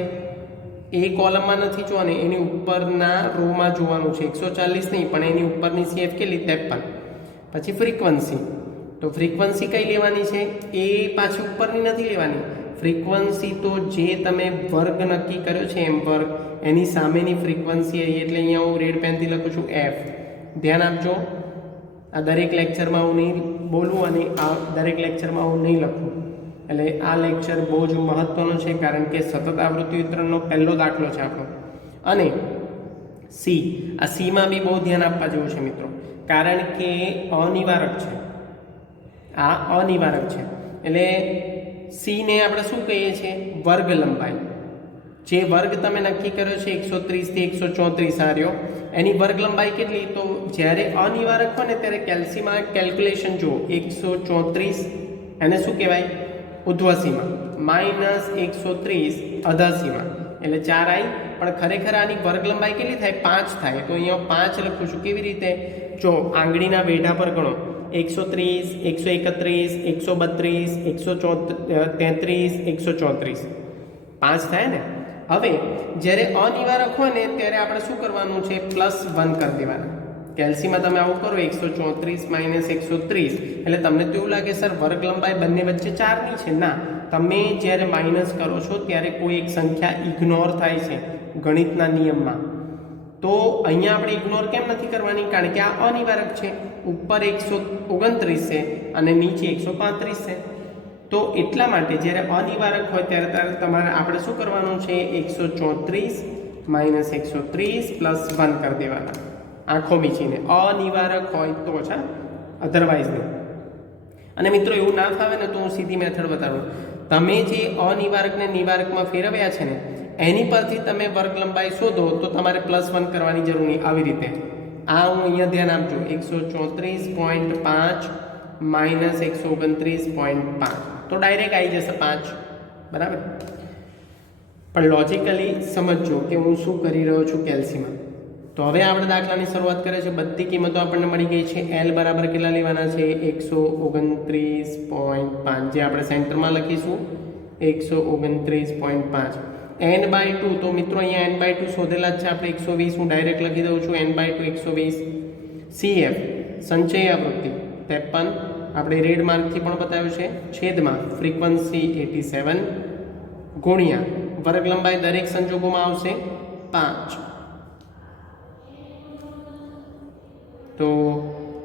એ કોલમમાં નથી જોવાની, એની ઉપરના રોમાં જોવાનું છે. 140 નહીં પણ એની ઉપરની CF કેટલી? 53. પછી ફ્રીક્વન્સી. તો ફ્રીક્વન્સી કઈ લેવાની છે? એ પાછી ઉપરની નથી લેવાની. ફ્રીક્વન્સી તો જે તમે વર્ગ નક્કી કર્યો છે m વર્ગ એની સામેની ફ્રીક્વન્સી એટલે અહીંયા હું રેડ પેનથી લખું છું f. ધ્યાન આપજો, આ દરેક લેક્ચરમાં હું નહીં બોલું અને આ દરેક લેક્ચરમાં હું નહીં લખું. એટલે આ લેક્ચર બહુ જ મહત્વનો છે કારણ કે સતત આવૃત્તિ વિતરણનો પહેલો દાખલો છે આપણો. અને સી, આ સીમાં બી બહુ ધ્યાન આપવા જેવું છે મિત્રો, કારણ કે અનિવારક છે, આ અનિવારક છે. એટલે સી ને આપણે શું કહીએ છીએ? વર્ગ લંબાઈ. જે વર્ગ તમે નક્કી કર્યો છે 130 થી 134 આ રહ્યો, એની વર્ગ લંબાઈ કેટલી? તો જ્યારે અનિવારક હોય ને ત્યારે કેલ્સીમાં કેલ્ક્યુલેશન જુઓ. 134 એને શું કહેવાય? ઉધ્વસીમા માઇનસ 130 અધસીમા એટલે 4 આવી. પણ ખરેખર આની વર્ગ લંબાઈ કેટલી થાય? 5 થાય. તો અહીંયા 5 લખું છું. કેવી રીતે? જો આંગળીના વેઢા પર ગણો. 130, 131, 132, 133, 134 5 થાય ને. હવે જ્યારે અનિવારક હોય ને ત્યારે આપણે શું કરવાનું છે? +1 કરી દેવાના. કેલ્સીમાં તમે આવું કરો 134 માઇનસ 130 એટલે તમને તો એવું લાગે સર વર્ગ લંબાઈ બંને વચ્ચે 4ની છે. ના, તમે જ્યારે માઇનસ કરો છો ત્યારે કોઈ એક સંખ્યા ઇગ્નોર થાય છે ગણિતના નિયમમાં. તો અહીંયા આપણે ઇગ્નોર કેમ નથી કરવાની? કારણ કે આ અનિવારક છે. ઉપર 129 છે અને નીચે 135 છે. તો એટલા માટે જ્યારે અનિવારક હોય ત્યારે તમારે આપણે શું કરવાનું છે? 134 માઇનસ 130 પ્લસ 1 કરી દેવાના, આંખો મીચીને. અનિવારક હોય તો જ, અધરવાઇઝ નહીં. અને મિત્રો એવું ના ફાવે ને તો હું સીધી મેથડ બતાવું. તમે જે અનિવારકને નિવારકમાં ફેરવ્યા છે ને એની પરથી તમે વર્ગ લંબાઈ શોધો તો તમારે +1 કરવાની જરૂર નહીં. આવી રીતે આ હું અહીંયા ધ્યાન આપજો. 134.5 માઇનસ 129.5 તો ડાયરેક્ટ આવી જશે 5. બરાબર? પણ લોજિકલી સમજો કે હું શું કરી રહ્યો છું કેલ્સીમાં. તો હવે આપણે દાખલાની શરૂઆત કરીએ છીએ. બધી કિંમતો આપણને મળી ગઈ છે. એલ બરાબર કેટલા લેવાના છે? 129.5, જે આપણે સેન્ટરમાં લખીશું 129.5. n/2 તો મિત્રો અહીંયા n/2 શોધેલા જ છે આપણે. 120 હું ડાયરેક્ટ લખી દઉં છું. n/2 120. CF સંચય આવૃત્તિ 53, આપણે રેડ માર્કથી પણ બતાવ્યું છે. છેદમાં ફ્રીક્વન્સી 87 ગુણ્યા વર્ગ લંબાઈ દરેક સંજોગોમાં આવશે 5. તો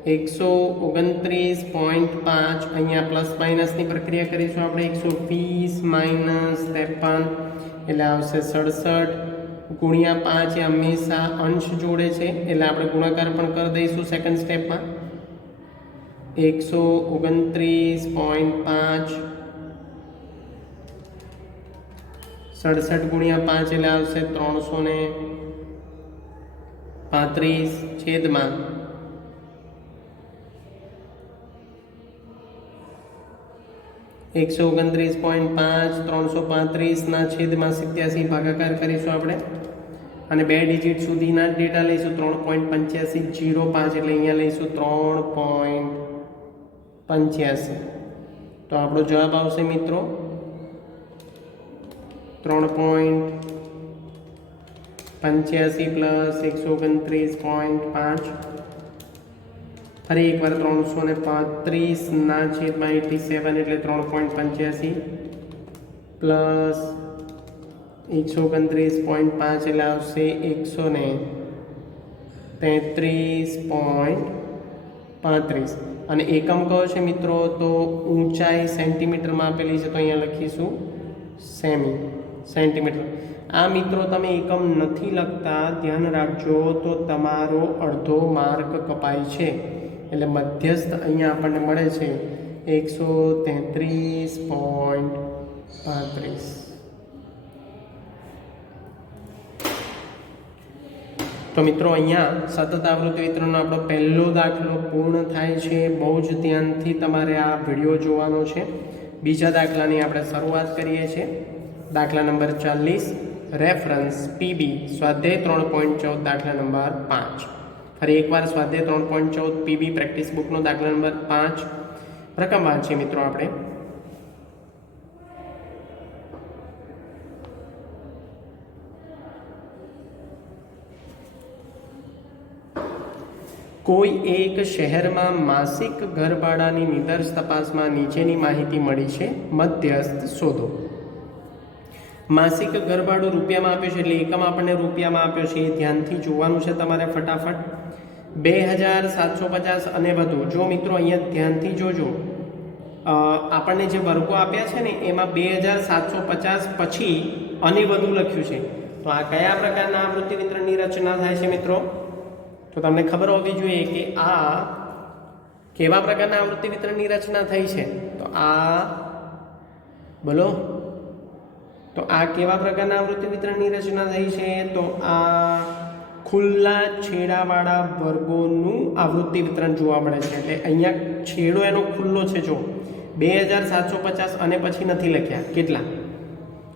129.5 અહીંયા પ્લસ માઇનસની પ્રક્રિયા કરીશું આપણે. 120 માઇનસ 53 એટલે આવશે 67 ગુણ્યા 5. એ હંમેશા અંશ જોડે છે એટલે આપણે ગુણાકાર પણ કરી દઈશું સેકન્ડ સ્ટેપમાં. 129.5 67 ગુણ્યા 5 એટલે આવશે 335 છેદમાં 129.5 335 ના છેદમાં 87 ભાગાકાર કરીશું આપણે. અને 2 ડિજિટ સુધીના ડેટા લઈશું. 3.8505 એટલે અહીંયા લઈશું 3.85. તો આપણો જવાબ આવશે મિત્રો 3.85 પ્લસ 129.5. ફરી એકવાર 335 ના છેદમાં 87 એટલે 3.85 પ્લસ 129.5 એટલે આવશે 133.35. અને એકમ કયો છે મિત્રો? તો ઊંચાઈ સેન્ટીમીટરમાં આપેલી છે તો અહીંયા લખીશું સેન્ટીમીટર. આ મિત્રો તમે એકમ નથી લખતા, ધ્યાન રાખજો, તો તમારો અડધો માર્ક કપાય છે. એટલે મધ્યસ્થ અહીંયા આપણને મળે છે 133.35. તો મિત્રો અહીંયા સતત આવૃત્તિ વિતરણનો આપણો પહેલો દાખલો પૂર્ણ થાય છે. બહુ જ ધ્યાનથી તમારે આ વિડીયો જોવાનો છે. બીજા દાખલાની આપણે શરૂઆત કરીએ છીએ. દાખલા નંબર 40, રેફરન્સ PB, સ્વાધ્યાય 3.14, દાખલા નંબર 5. ફરી એકવાર સ્વાધ્યાય 3.14 PB પ્રેક્ટિસ બુકનો દાખલા નંબર 5 રકમ વાંચીએ મિત્રો આપણે. કોઈ એક શહેરમાં માસિક ઘરભાડાની નિદર્શ તપાસમાં નીચેની માહિતી મળી છે. મધ્યસ્થ શોધો. માસિક ઘરભાડું રૂપિયામાં આપ્યું છે એટલે એકમ આપણને રૂપિયામાં આપ્યો છે. એ ધ્યાનથી જોવાનું છે તમારે ફટાફટ. 2750 અને વધુ. જો મિત્રો અહીંયા ધ્યાનથી જોજો, આપણને જે વર્ગો આપ્યા છે ને એમાં 2750 પછી અને વધુ લખ્યું છે. તો આ કયા પ્રકારના આવૃત્તિ વિતરણની રચના થાય છે મિત્રો? તો તમને ખબર હોવી જોઈએ કે આ કેવા પ્રકારના આવૃત્તિ વિતરણની રચના થઈ છે. તો આ બોલો, તો આ કેવા પ્રકારના આવૃત્તિ વિતરણની રચના થઈ છે? તો આ ખુલ્લા છેડાવાળા વર્ગોનું આવૃત્તિ વિતરણ જોવા મળે છે. એટલે અહીંયા છેડો એનો ખુલ્લો છે. જો 2750 અને પછી નથી લખ્યા કેટલા,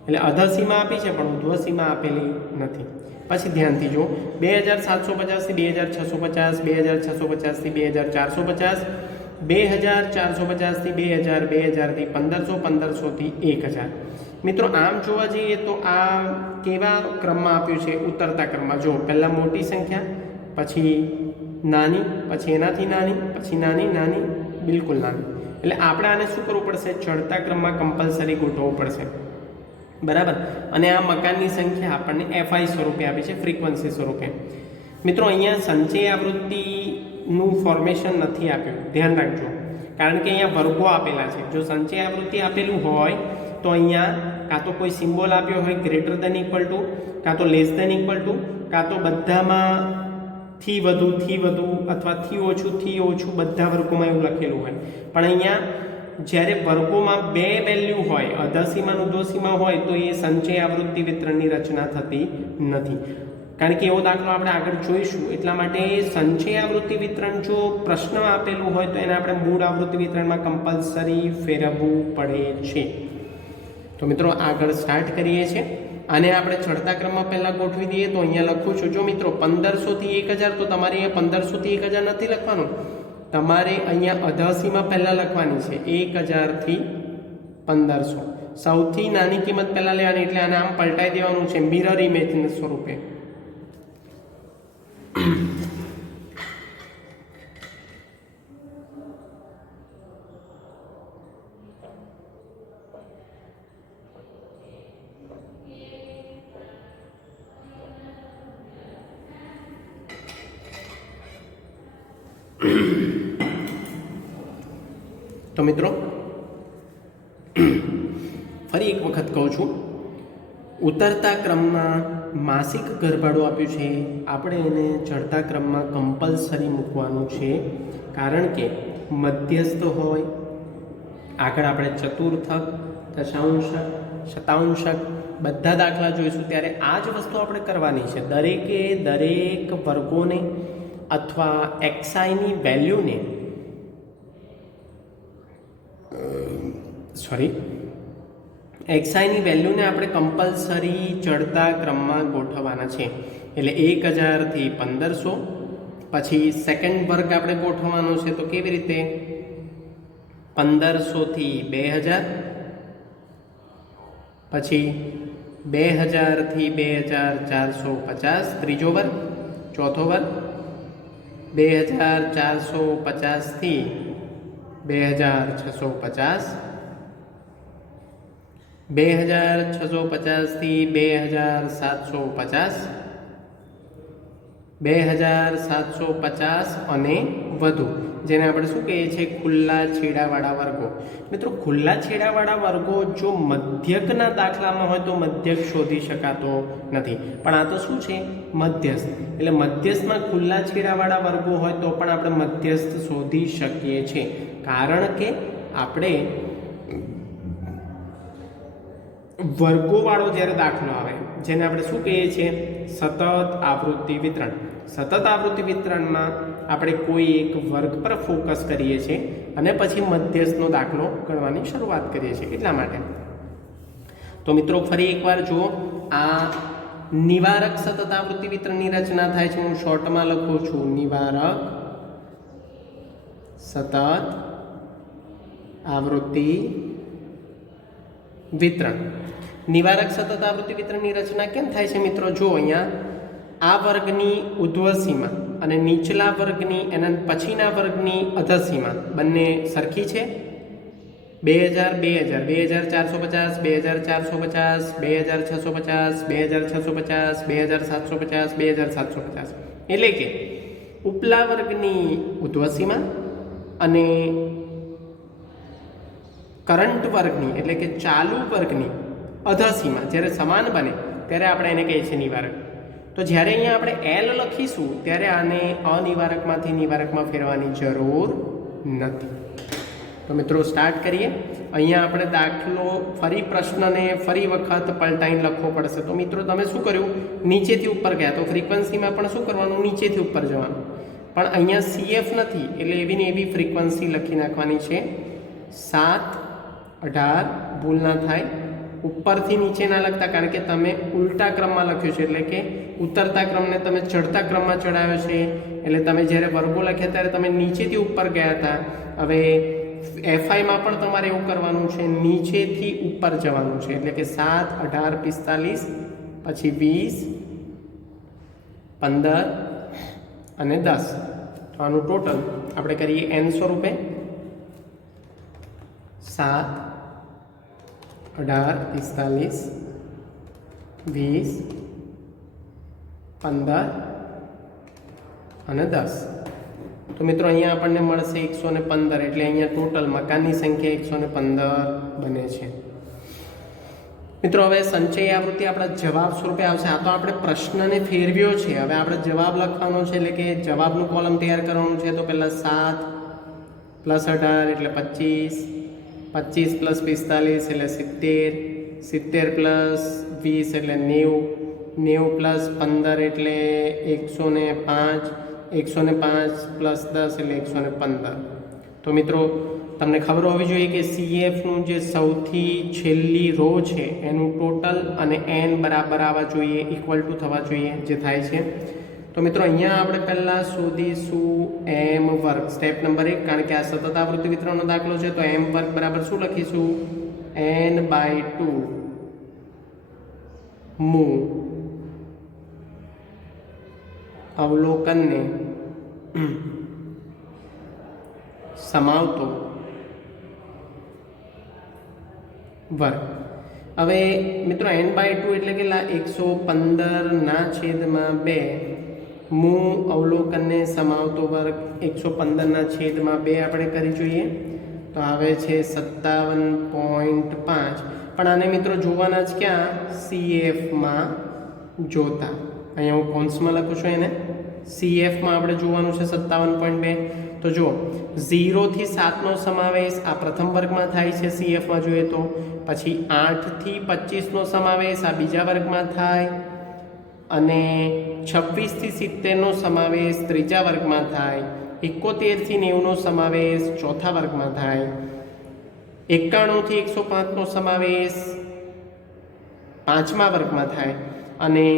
એટલે અધસીમા આપી છે પણ ઉર્ધ્વસીમા આપેલી નથી. પછી ધ્યાનથી જો 2750 થી 2650, 2650 થી 2450, 2450 થી 2000, 2000 થી 1500, 1500 થી 1000. મિત્રો આમ જોવા જઈએ તો આ કેવા ક્રમમાં આપ્યું છે? ઉતરતા ક્રમમાં. જો પહેલાં મોટી સંખ્યા, પછી નાની, પછી એનાથી નાની, પછી નાની, નાની, બિલકુલ નાની. એટલે આપણે આને શું કરવું પડશે? ચડતા ક્રમમાં કમ્પલસરી ગોઠવવું પડશે. બરાબર? અને આ મકાનની સંખ્યા આપણને FI સ્વરૂપે આપી છે, ફ્રીક્વન્સી સ્વરૂપે. મિત્રો અહીંયા સંચય આવૃત્તિનું ફોર્મેશન નથી આપ્યું, ધ્યાન રાખજો, કારણ કે અહીંયા વર્ગો આપેલા છે. જો સંચય આવૃત્તિ આપેલું હોય તો અહીંયા કાં તો કોઈ સિમ્બોલ આપ્યો હોય ગ્રેટર દેન ઇક્વલ ટુ, કાં તો લેસ દેન ઇક્વલ ટુ, કાં તો બધામાં થી વધુ અથવા થી ઓછું બધા વર્ગોમાં એવું લખેલું હોય. પણ અહીંયા જ્યારે વર્ગોમાં બે વેલ્યુ હોય, અધસીમા ઉર્ધ્વસીમા હોય, તો એ સંચય આવૃત્તિ વિતરણની રચના થતી નથી. કારણ કે એવો દાખલો આપણે આગળ જોઈશું. એટલા માટે સંચય આવૃત્તિ વિતરણ જો પ્રશ્નમાં આપેલું હોય તો એને આપણે મૂળ આવૃત્તિ વિતરણમાં કમ્પલસરી ફેરવવું પડે છે. તો મિત્રો આગળ સ્ટાર્ટ કરીએ છીએ. આને આપણે ચડતા ક્રમમાં પહેલાં ગોઠવી દઈએ. તો અહીંયા લખું છું, જો મિત્રો 1500 થી 1000, તો તમારે અહીંયા 1500 થી 1000 નથી લખવાનું, તમારે અહીંયા અધસીમા પહેલાં લખવાની છે. 1000 થી 1500 સૌથી નાની કિંમત પહેલાં લેવાની, એટલે આને આમ પલટાઈ દેવાનું છે મિરર ઇમેજના સ્વરૂપે. તો મિત્રો ફરી એક વખત કહું છું, ઉતરતા ક્રમમાં માસિક ગરભાડું આપ્યું છે, આપણે એને ચડતા ક્રમમાં કમ્પલસરી મૂકવાનું છે. કારણ કે મધ્યસ્થ હોય, આગળ આપણે ચતુર્થક, દશાંશક, શતાંશક બધા દાખલા જોઈશું ત્યારે આ જ વસ્તુ આપણે કરવાની છે. દરેક વર્ગોને અથવા એક્સઆઈની વેલ્યુને એક્સઆઈની વેલ્યુને આપણે કમ્પલસરી ચડતા ક્રમમાં ગોઠવવાના છે. એટલે 1000 થી 1500, પછી સેકન્ડ વર્ગ આપણે ગોઠવવાનો છે. તો કેવી રીતે? 1500 થી 2000, પછી 2000 થી 2450 ત્રીજો વર્ગ, ચોથો વર્ગ 2450 થી 2650, 2650 થી 2750, 2750 અને વધુ, જેને આપણે શું કહીએ છીએ? ખુલ્લા છેડાવાળા વર્ગો. મિત્રો ખુલ્લા છેડાવાળા વર્ગો જો મધ્યકના દાખલામાં હોય તો મધ્યક શોધી શકાતો નથી, પણ આ તો શું છે? મધ્યસ્થ. એટલે મધ્યસ્થમાં ખુલ્લા છેડાવાળા વર્ગો હોય તો પણ આપણે મધ્યસ્થ શોધી શકીએ છીએ. કારણ કે આપણે વર્ગોવાળો જ્યારે દાખલો આવે, જેને આપણે શું કહીએ છીએ? સતત આવૃત્તિ વિતરણ. સતત આવૃત્તિ વિતરણમાં આપણે કોઈ એક વર્ગ પર ફોકસ કરીએ છીએ અને પછી મધ્યસ્થનો દાખલો ગણવાની શરૂઆત કરીએ છીએ. એટલા માટે તો મિત્રો ફરી એકવાર જુઓ, આ નિવારક સતત આવૃત્તિ વિતરણની રચના થાય છે. હું શોર્ટમાં લખું છું, નિવારક સતત આવૃત્તિ વિતરણ. નિવારક સતત આવૃત્તિ વિતરણની રચના કેમ થાય છે મિત્રો? જો અહીંયા આ વર્ગની ઉર્ધ્વસીમા અને નીચલા વર્ગની એના પછીના વર્ગની અધસીમા બંને સરખી છે. 2000, 2450, 2450, 2650, 2650, 2750, 2750. એટલે કે ઉપલા વર્ગની ઉર્ધ્વસીમા અને કરંટ વર્ગની એટલે કે ચાલુ વર્ગની અધસીમા જ્યારે સમાન બને ત્યારે આપણે એને કહીએ છીએ નિવારક. તો જ્યારે અહીંયા આપણે એલ લખીશું ત્યારે આને અનિવારકમાંથી નિવારકમાં ફેરવાની જરૂર નથી. તો મિત્રો સ્ટાર્ટ કરીએ. અહીંયા આપણે દાખલો ફરી પ્રશ્નને ફરી વખત પલટાઈને લખવો પડશે. તો મિત્રો તમે શું કર્યું? નીચેથી ઉપર ગયા. તો ફ્રીક્વન્સીમાં પણ શું કરવાનું? નીચેથી ઉપર જવાનું. પણ અહીંયા CF નથી એટલે એવી ને એવી ફ્રીક્વન્સી લખી નાખવાની છે. 7, 18 ભૂલ ના થાય. ઉપરથી નીચે ના લખતા, કારણ કે તમે ઉલટા ક્રમમાં લખ્યું છે, એટલે કે ઉતરતા ક્રમને તમે ચડતા ક્રમમાં ચડાવ્યો છે. એટલે તમે જ્યારે વર્ગો લખ્યા ત્યારે તમે નીચેથી ઉપર ગયા હતા. હવે FIમાં પણ તમારે એવું કરવાનું છે, નીચેથી ઉપર જવાનું છે. એટલે કે 7, 18, 45, પછી 20, 15 અને 10. તો આનું ટોટલ આપણે કરીએ n સ્વરૂપે. 7, 18, 45, 20, 15 અને 10. તો મિત્રો અહીંયા આપણને મળશે 115, એટલે અહીંયા ટોટલ મકાનની સંખ્યા 115 બને છે. મિત્રો હવે સંચય આવૃત્તિ આપણા જવાબ સ્વરૂપે આવશે. આ તો આપણે પ્રશ્નને ફેરવ્યો છે, હવે આપણે જવાબ લખવાનો છે, એટલે કે જવાબનું કોલમ તૈયાર કરવાનું છે. તો પહેલાં 7 + 18 એટલે 25, 25 + 45 એટલે 70, 70 + 20 એટલે 90, 90 + 15 એટલે 105, 105 + 10 એટલે 115. તો મિત્રો તમને ખબર હોવી જોઈએ કે CFનું જે સૌથી છેલ્લી રો છે એનું ટોટલ અને n બરાબર આવવા જોઈએ, ઇક્વલ ટુ થવા જોઈએ, જે થાય છે. તો મિત્રો અહીંયા આપણે પહેલાં શોધીશું m². સ્ટેપ નંબર 1, કારણ કે આ સતત આવૃત્તિ વિતરણનો દાખલો છે, તો m² બરાબર શું લખીશું? n/2 મૂ અવલોકનને સમાવતો વર્ગ. હવે મિત્રો n/2 એટલે કેટલા? 115/2 મૂ અવલોકનને સમાવતો વર્ગ 115/2 આપણે કરી જોઈએ. તો આવે છે 57.5. પણ આને મિત્રો જોવાના જ ક્યાં? CFમાં જોતા. અહીંયા હું કૌંસમાં લખું છું, એને CFમાં આપણે જોવાનું છે 57.2. તો જો 0 થી 7 નો સમાવેશ આ પ્રથમ વર્ગમાં થાય છે CFમાં જોઈએ તો, પછી 8 થી 25 નો સમાવેશ આ બીજા વર્ગમાં થાય, અને 26 થી 70 નો સમાવેશ ત્રીજા વર્ગમાં થાય, 71 થી 90 નો સમાવેશ ચોથા વર્ગમાં થાય, 91 થી 105 નો સમાવેશ પાંચમા વર્ગમાં થાય, અને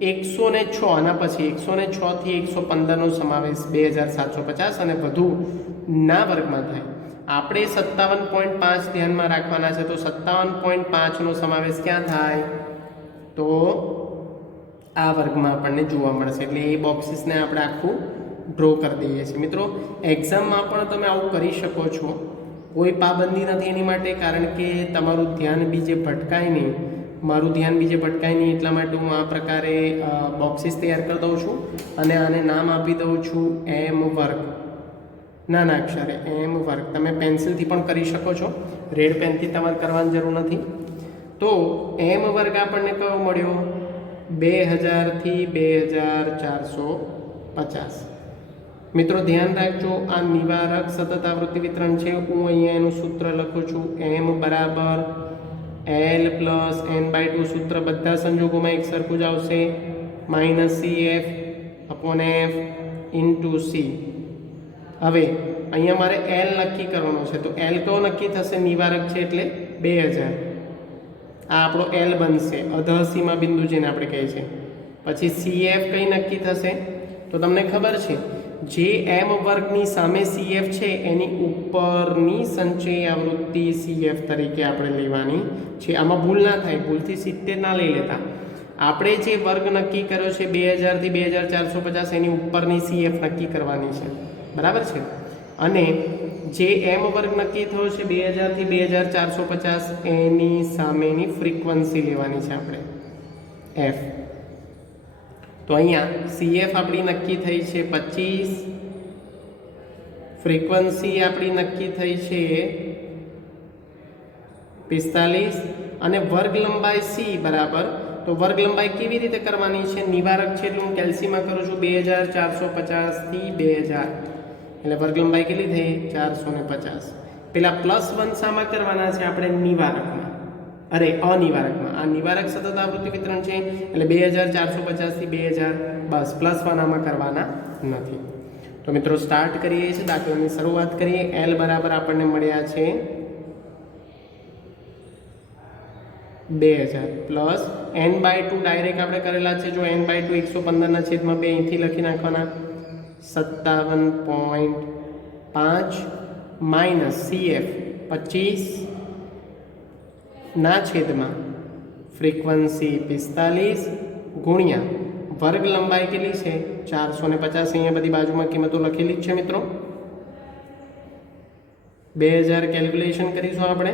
106 આના પછી 106 થી 115 નો સમાવેશ 2750 અને વધુ ના વર્ગમાં થાય. આપણે 57.5 ધ્યાનમાં રાખવાના છે. તો 57.5 નો સમાવેશ ક્યાં થાય? તો આ વર્ગમાં આપણને જોવા મળશે. એટલે એ બોક્સીસને આપણે આખું ડ્રો કરી દઈએ છીએ. મિત્રો એક્ઝામમાં પણ તમે આવું કરી શકો છો, કોઈ પાબંદી નથી એની માટે, કારણ કે તમારું ધ્યાન બીજે ભટકાય નહીં, મારું ધ્યાન બીજે ભટકાય નહીં, એટલા માટે હું આ પ્રકારે બોક્સીસ તૈયાર કરી દઉં છું અને આને નામ આપી દઉં છું m². નાના અક્ષરે m². તમે પેન્સિલથી પણ કરી શકો છો, રેડ પેનથી તમારે કરવાની જરૂર નથી. તો m² આપણને કયો મળ્યો? 2000 થી 2450. મિત્રો ધ્યાન રાખજો, આ નિવારક સતત આવૃત્તિ વિતરણ છે. હું અહીંયા એનું સૂત્ર લખું છું, m બરાબર L + n/2. સૂત્ર બધા સંજોગોમાં એક સરખું જ આવશે, -CF/F × C. હવે અહીંયા મારે L નક્કી કરવાનો છે. તો L કયો નક્કી થશે? નિવારક છે એટલે 2000. આ આપણો L બનશે, અધઃસીમા બિંદુ જેને આપણે કહીએ છીએ. પછી CF કઈ નક્કી થશે? તો તમને ખબર છે, જે m² સામે CF છે એની ઉપરની સંચય આવૃત્તિ CF તરીકે આપણે લેવાની છે. આમાં ભૂલ ના થાય, ભૂલથી 70 ના લઈ લેતા. આપણે જે વર્ગ નક્કી કર્યો છે 2000 થી 2450, એની ઉપરની CF નક્કી કરવાની છે, બરાબર છે. અને જે m² નક્કી થયો છે 2000 થી 2450, એની સામેની ફ્રીક્વન્સી લેવાની છે આપણે, F. તો અહીંયા CF આપણી નક્કી થઈ છે 25, ફ્રીક્વન્સી આપણી નક્કી થઈ છે 45, અને વર્ગ લંબાઈ C બરાબર. તો વર્ગ લંબાઈ કેવી રીતે કરવાની છે? નિવારક છે એટલે હું કેલ્સીમાં કરું છું 2450 થી 2000, એટલે વર્ગ લંબાઈ કેટલી થઈ? 450. પેલા +1 શામાં કરવાના છે આપણે? નિવારકમાં, અરે અનિવારકમાં. આ નિવારક સતત આવૃત્તિ વિતરણ છે એટલે 2450 થી 2000, બસ +1 આમાં કરવાના નથી. તો મિત્રો સ્ટાર્ટ કરીએ છીએ, દાખલાની શરૂઆત કરીએ. L બરાબર આપણને મળ્યા છે 2000 પ્લસ n/2 ડાયરેક્ટ આપણે કરેલા છે. જો n/2 115/2 અહીંથી લખી નાખવાના, 57.5 માઇનસ CF 25 ફ્રીક્વન્સી 45 ગુણ્યા વર્ગ લંબાઈ કેટલી છે? 450. અહીંયા બધી બાજુમાં કિંમતો લખેલી જ છે મિત્રો. 2000 કેલ્ક્યુલેશન કરીશું આપણે.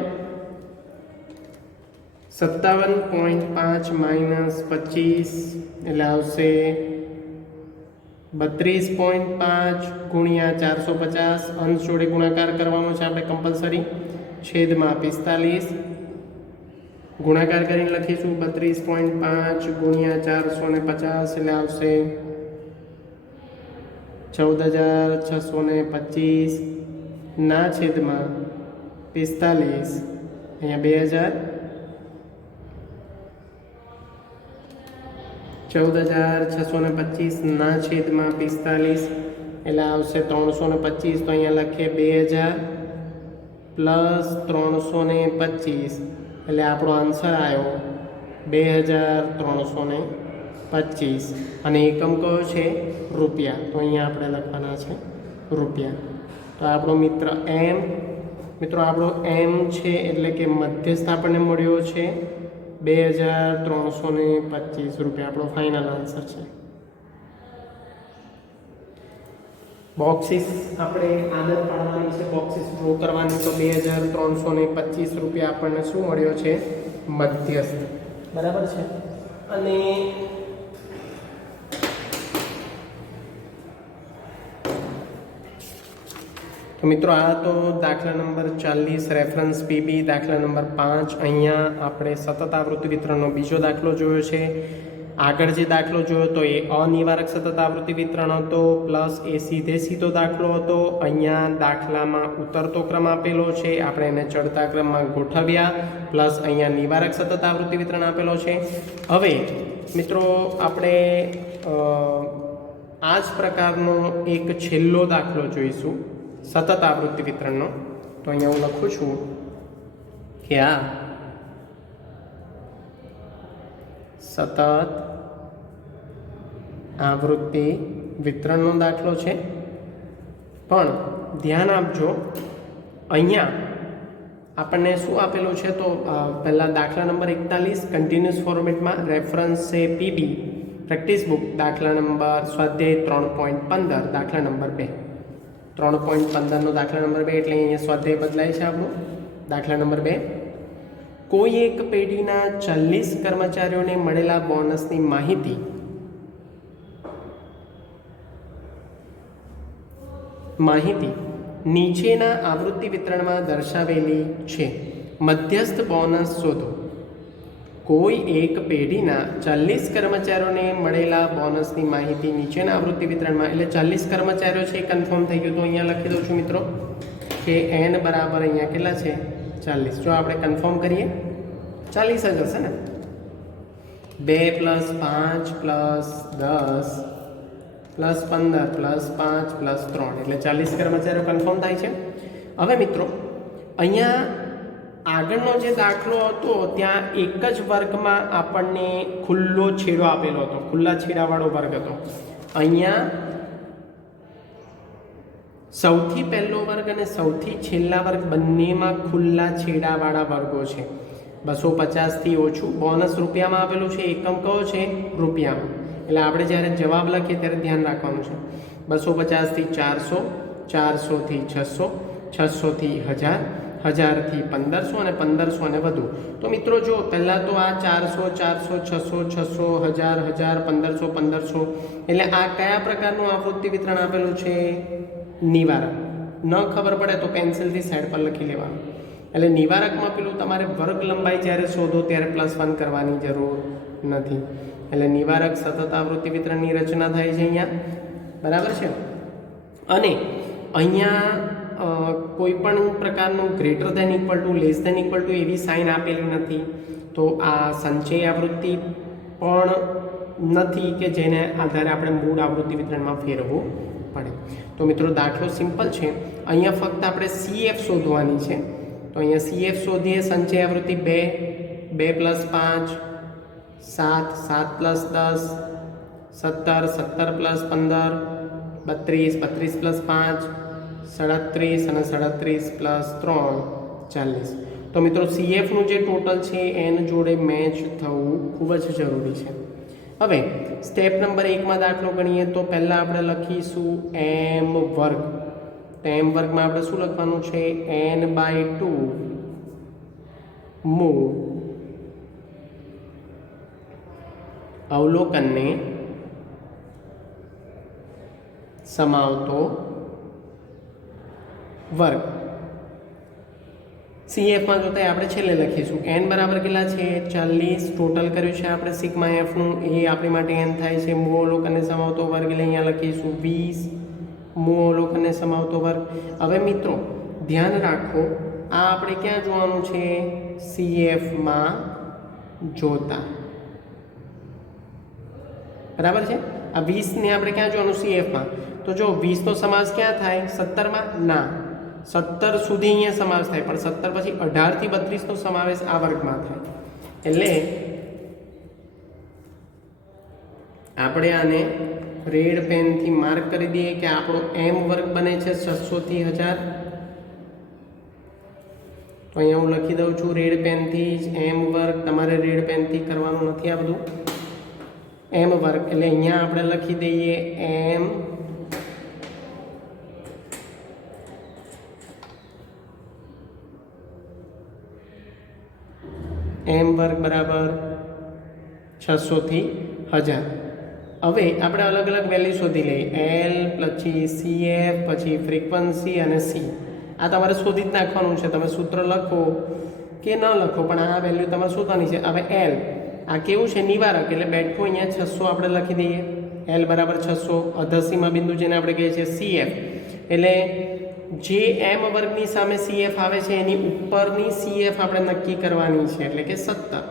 57.5 માઇનસ 25 એટલે આવશે 32.5 ગુણ્યા 450 અંશ જોડે ગુણાકાર કરવાનો છે આપણે કમ્પલસરી, છેદમાં 45 ગુણાકાર કરીને લખીશું 32.5 ગુણ્યા 450 એટલે આવશે 14,625 ના છેદમાં 45 અહીંયા 2000 14,625 ના છેદમાં 45 એટલે આવશે 325 તો અહીંયા લખીએ 2000 પ્લસ 325 એટલે આપણો આન્સર આવ્યો 2325 અને એકમ કયો છે રૂપિયા, તો અહીંયા આપણે લખવાના છે રૂપિયા. તો આપણો મિત્ર એમ, મિત્રો આપણો એમ છે એટલે કે મધ્યસ્થ આપણને મળ્યો છે 2325 રૂપિયા, આપણો ફાઇનલ આન્સર છે. બોક્સિસ આપણે આદત પાડવાની છે, બોક્સિસ ડ્રો કરવાની, તો 2325 રૂપિયા આપણને શું મળ્યો છે મધ્યસ્થ, બરાબર છે. અને તો મિત્રો આ તો દાખલા નંબર 40 રેફરન્સ પીબી. દાખલા નંબર 5 અહીંયા આપણે સતત આવૃત્તિ વિતરણનો બીજો દાખલો જોયો છે. આગળ જે દાખલો જોયો તો એ અનિવારક સતત આવૃત્તિ વિતરણ હતો, પ્લસ એ સીધો દાખલો હતો. અહીંયા દાખલામાં ઉતરતો ક્રમ આપેલો છે, આપણે એને ચડતા ક્રમમાં ગોઠવ્યા, પ્લસ અહીંયા નિવારક સતત આવૃત્તિ વિતરણ આપેલો છે. હવે મિત્રો આપણે આ જ પ્રકારનો એક છેલ્લો દાખલો જોઈશું સતત આવૃત્તિ વિતરણનો. તો અહીંયા હું લખું છું કે આ સતત આવૃત્તિ વિતરણનો દાખલો છે, પણ ધ્યાન આપજો અહીંયા આપણને શું આપેલું છે. તો પહેલાં દાખલા નંબર 41 કન્ટિન્યુઅસ ફોર્મેટમાં રેફરન્સ છે પીબી પ્રેક્ટિસ બુક, દાખલા નંબર સ્વાધ્યાય 3.15 દાખલા નંબર 2, 3.15નો દાખલા નંબર 2 એટલે અહીંયા સ્વાધ્યાય બદલાય છે આપણું. દાખલા નંબર 2, કોઈ એક પેઢીના 40 કર્મચારીઓને મળેલા બોનસની માહિતી નીચેના આવૃત્તિ વિતરણમાં દર્શાવેલી છે. મધ્યસ્થ બોનસ શોધો. કોઈ એક પેઢીના 40 કર્મચારીઓને મળેલા બોનસની માહિતી નીચેના આવૃત્તિ વિતરણમાં, એટલે 40 કર્મચારીઓ છે એ કન્ફર્મ થઈ ગયું. તો અહીંયા લખી દઉં છું મિત્રો કે n બરાબર અહીંયા કેટલા છે 40. જો આપણે કન્ફર્મ કરીએ 40 જ હશે ને. 2 plus 5 plus 10 plus 15 plus 5 plus 3 એટલે 40 કર્મચારીઓ કન્ફર્મ થાય છે. હવે મિત્રો અહીંયા આગળનો જે દાખલો હતો ત્યાં એક જ વર્ગમાં આપણને ખુલ્લો છેડો આપેલો હતો, ખુલ્લા છેડાવાળો વર્ગ હતો. અહીંયા સૌથી પહેલો વર્ગ અને સૌથી છેલ્લા વર્ગ બંનેમાં ખુલ્લા છેડાવાળા વર્ગો છે. 250થી ઓછું બોનસ રૂપિયામાં આપેલું છે, એકમ કયો છે રૂપિયામાં. એટલે આપણે જ્યારે જવાબ લખીએ ત્યારે ધ્યાન રાખવાનું છે. 250થી 400, 400થી 600, 600થી 1000, 1000થી 1500 અને 1500 અને વધુ. તો મિત્રો જો પહેલાં તો આ 400, 400, 600, 600, 1000, 1000, 1500, 1500 એટલે આ કયા પ્રકારનું આવૃત્તિ વિતરણ આપેલું છે? નિવારક. ન ખબર પડે તો પેન્સિલથી સાઈડ પર લખી લેવાનું. એટલે નિવારકમાં પેલું તમારે વર્ગ લંબાઈ જ્યારે શોધો ત્યારે +1 કરવાની જરૂર નથી. એટલે નિવારક સતત આવૃત્તિ વિતરણની રચના થાય છે અહીંયા, બરાબર છે. અને અહીંયા કોઈ પણ પ્રકારનું greater than equal to, less than equal to એવી સાઇન આપેલી નથી. તો આ સંચય આવૃત્તિ પણ નથી કે જેને આધારે આપણે મૂળ આવૃત્તિ વિતરણમાં ફેરવવું પડે. તો મિત્રો દાખલો સિમ્પલ છે. અહીંયા ફક્ત આપણે CF શોધવાની છે. તો અહીંયા CF શોધીએ. સંચય આવૃત્તિ 2, 2 + 5 7, 7 + 10 17, 17 + 15 32, 32 + 5 37 અને 37 + 3 40. તો મિત્રો CFનું જે ટોટલ છે એન જોડે મેચ થવું ખૂબ જ જરૂરી છે. હવે સ્ટેપ નંબર 1માં દાખલો ગણીએ તો પહેલાં આપણે લખીશું m વર્ગ. તો m વર્ગમાં આપણે શું લખવાનું છે? n/2 મૂ અવલોકનને સમાવતો વર્ગ. CFમાં જોતા આપણે છેલ્લે લખીશું n બરાબર કેટલા છે 40. ટોટલ કર્યું છે આપણે સિગ્મા એફનું, એ આપણી માટે n થાય છે. મૂળ અવલોકનને સમાવતો વર્ગ એટલે અહીંયા લખીશું 20 મૂળ અવલોકનને સમાવતો વર્ગ. હવે મિત્રો ધ્યાન રાખો, આ આપણે ક્યાં જોવાનું છે? CFમાં જોતા, બરાબર છે. આ 20 ને આપણે ક્યાં જોવાનું? CFમાં. તો જો 20 નો સમાસ ક્યાં થાય? 17માં? ના, 17 સુધી અહીંયા સમાવેશ થાય, પણ 17 પછી 18 થી 32 નો સમાવેશ આ વર્ગમાં થાય. એટલે આપણે આને રેડ પેનથી માર્ક કરી દઈએ કે આપણો m વર્ગ બને છે 600 થી 1000. તો અહીંયા હું લખી દઉં છું રેડ પેનથી જ m વર્ગ. તમારે રેડ પેનથી કરવાનું નથી આ બધું. m વર્ગ એટલે અહીંયા આપણે લખી દઈએ m વર્ગ બરાબર 600 થી 1000. હવે આપણે અલગ અલગ વેલ્યુ શોધી લઈએ. L પછી CF પછી ફ્રીક્વન્સી અને C. આ તમારે શોધી જ નાખવાનું છે. તમે સૂત્ર લખો કે ન લખો, પણ આ વેલ્યુ તમારે શોધવાની છે. હવે L આ કેવું છે? નિવારક, એટલે બેઠું અહીંયા 600 આપણે લખી દઈએ. L બરાબર 600. અધસીમા બિંદુ જેને આપણે કહીએ છીએ CF, એટલે જે m વર્ગની સામે CF આવે છે એની ઉપરની CF આપણે નક્કી કરવાની છે, એટલે કે 17.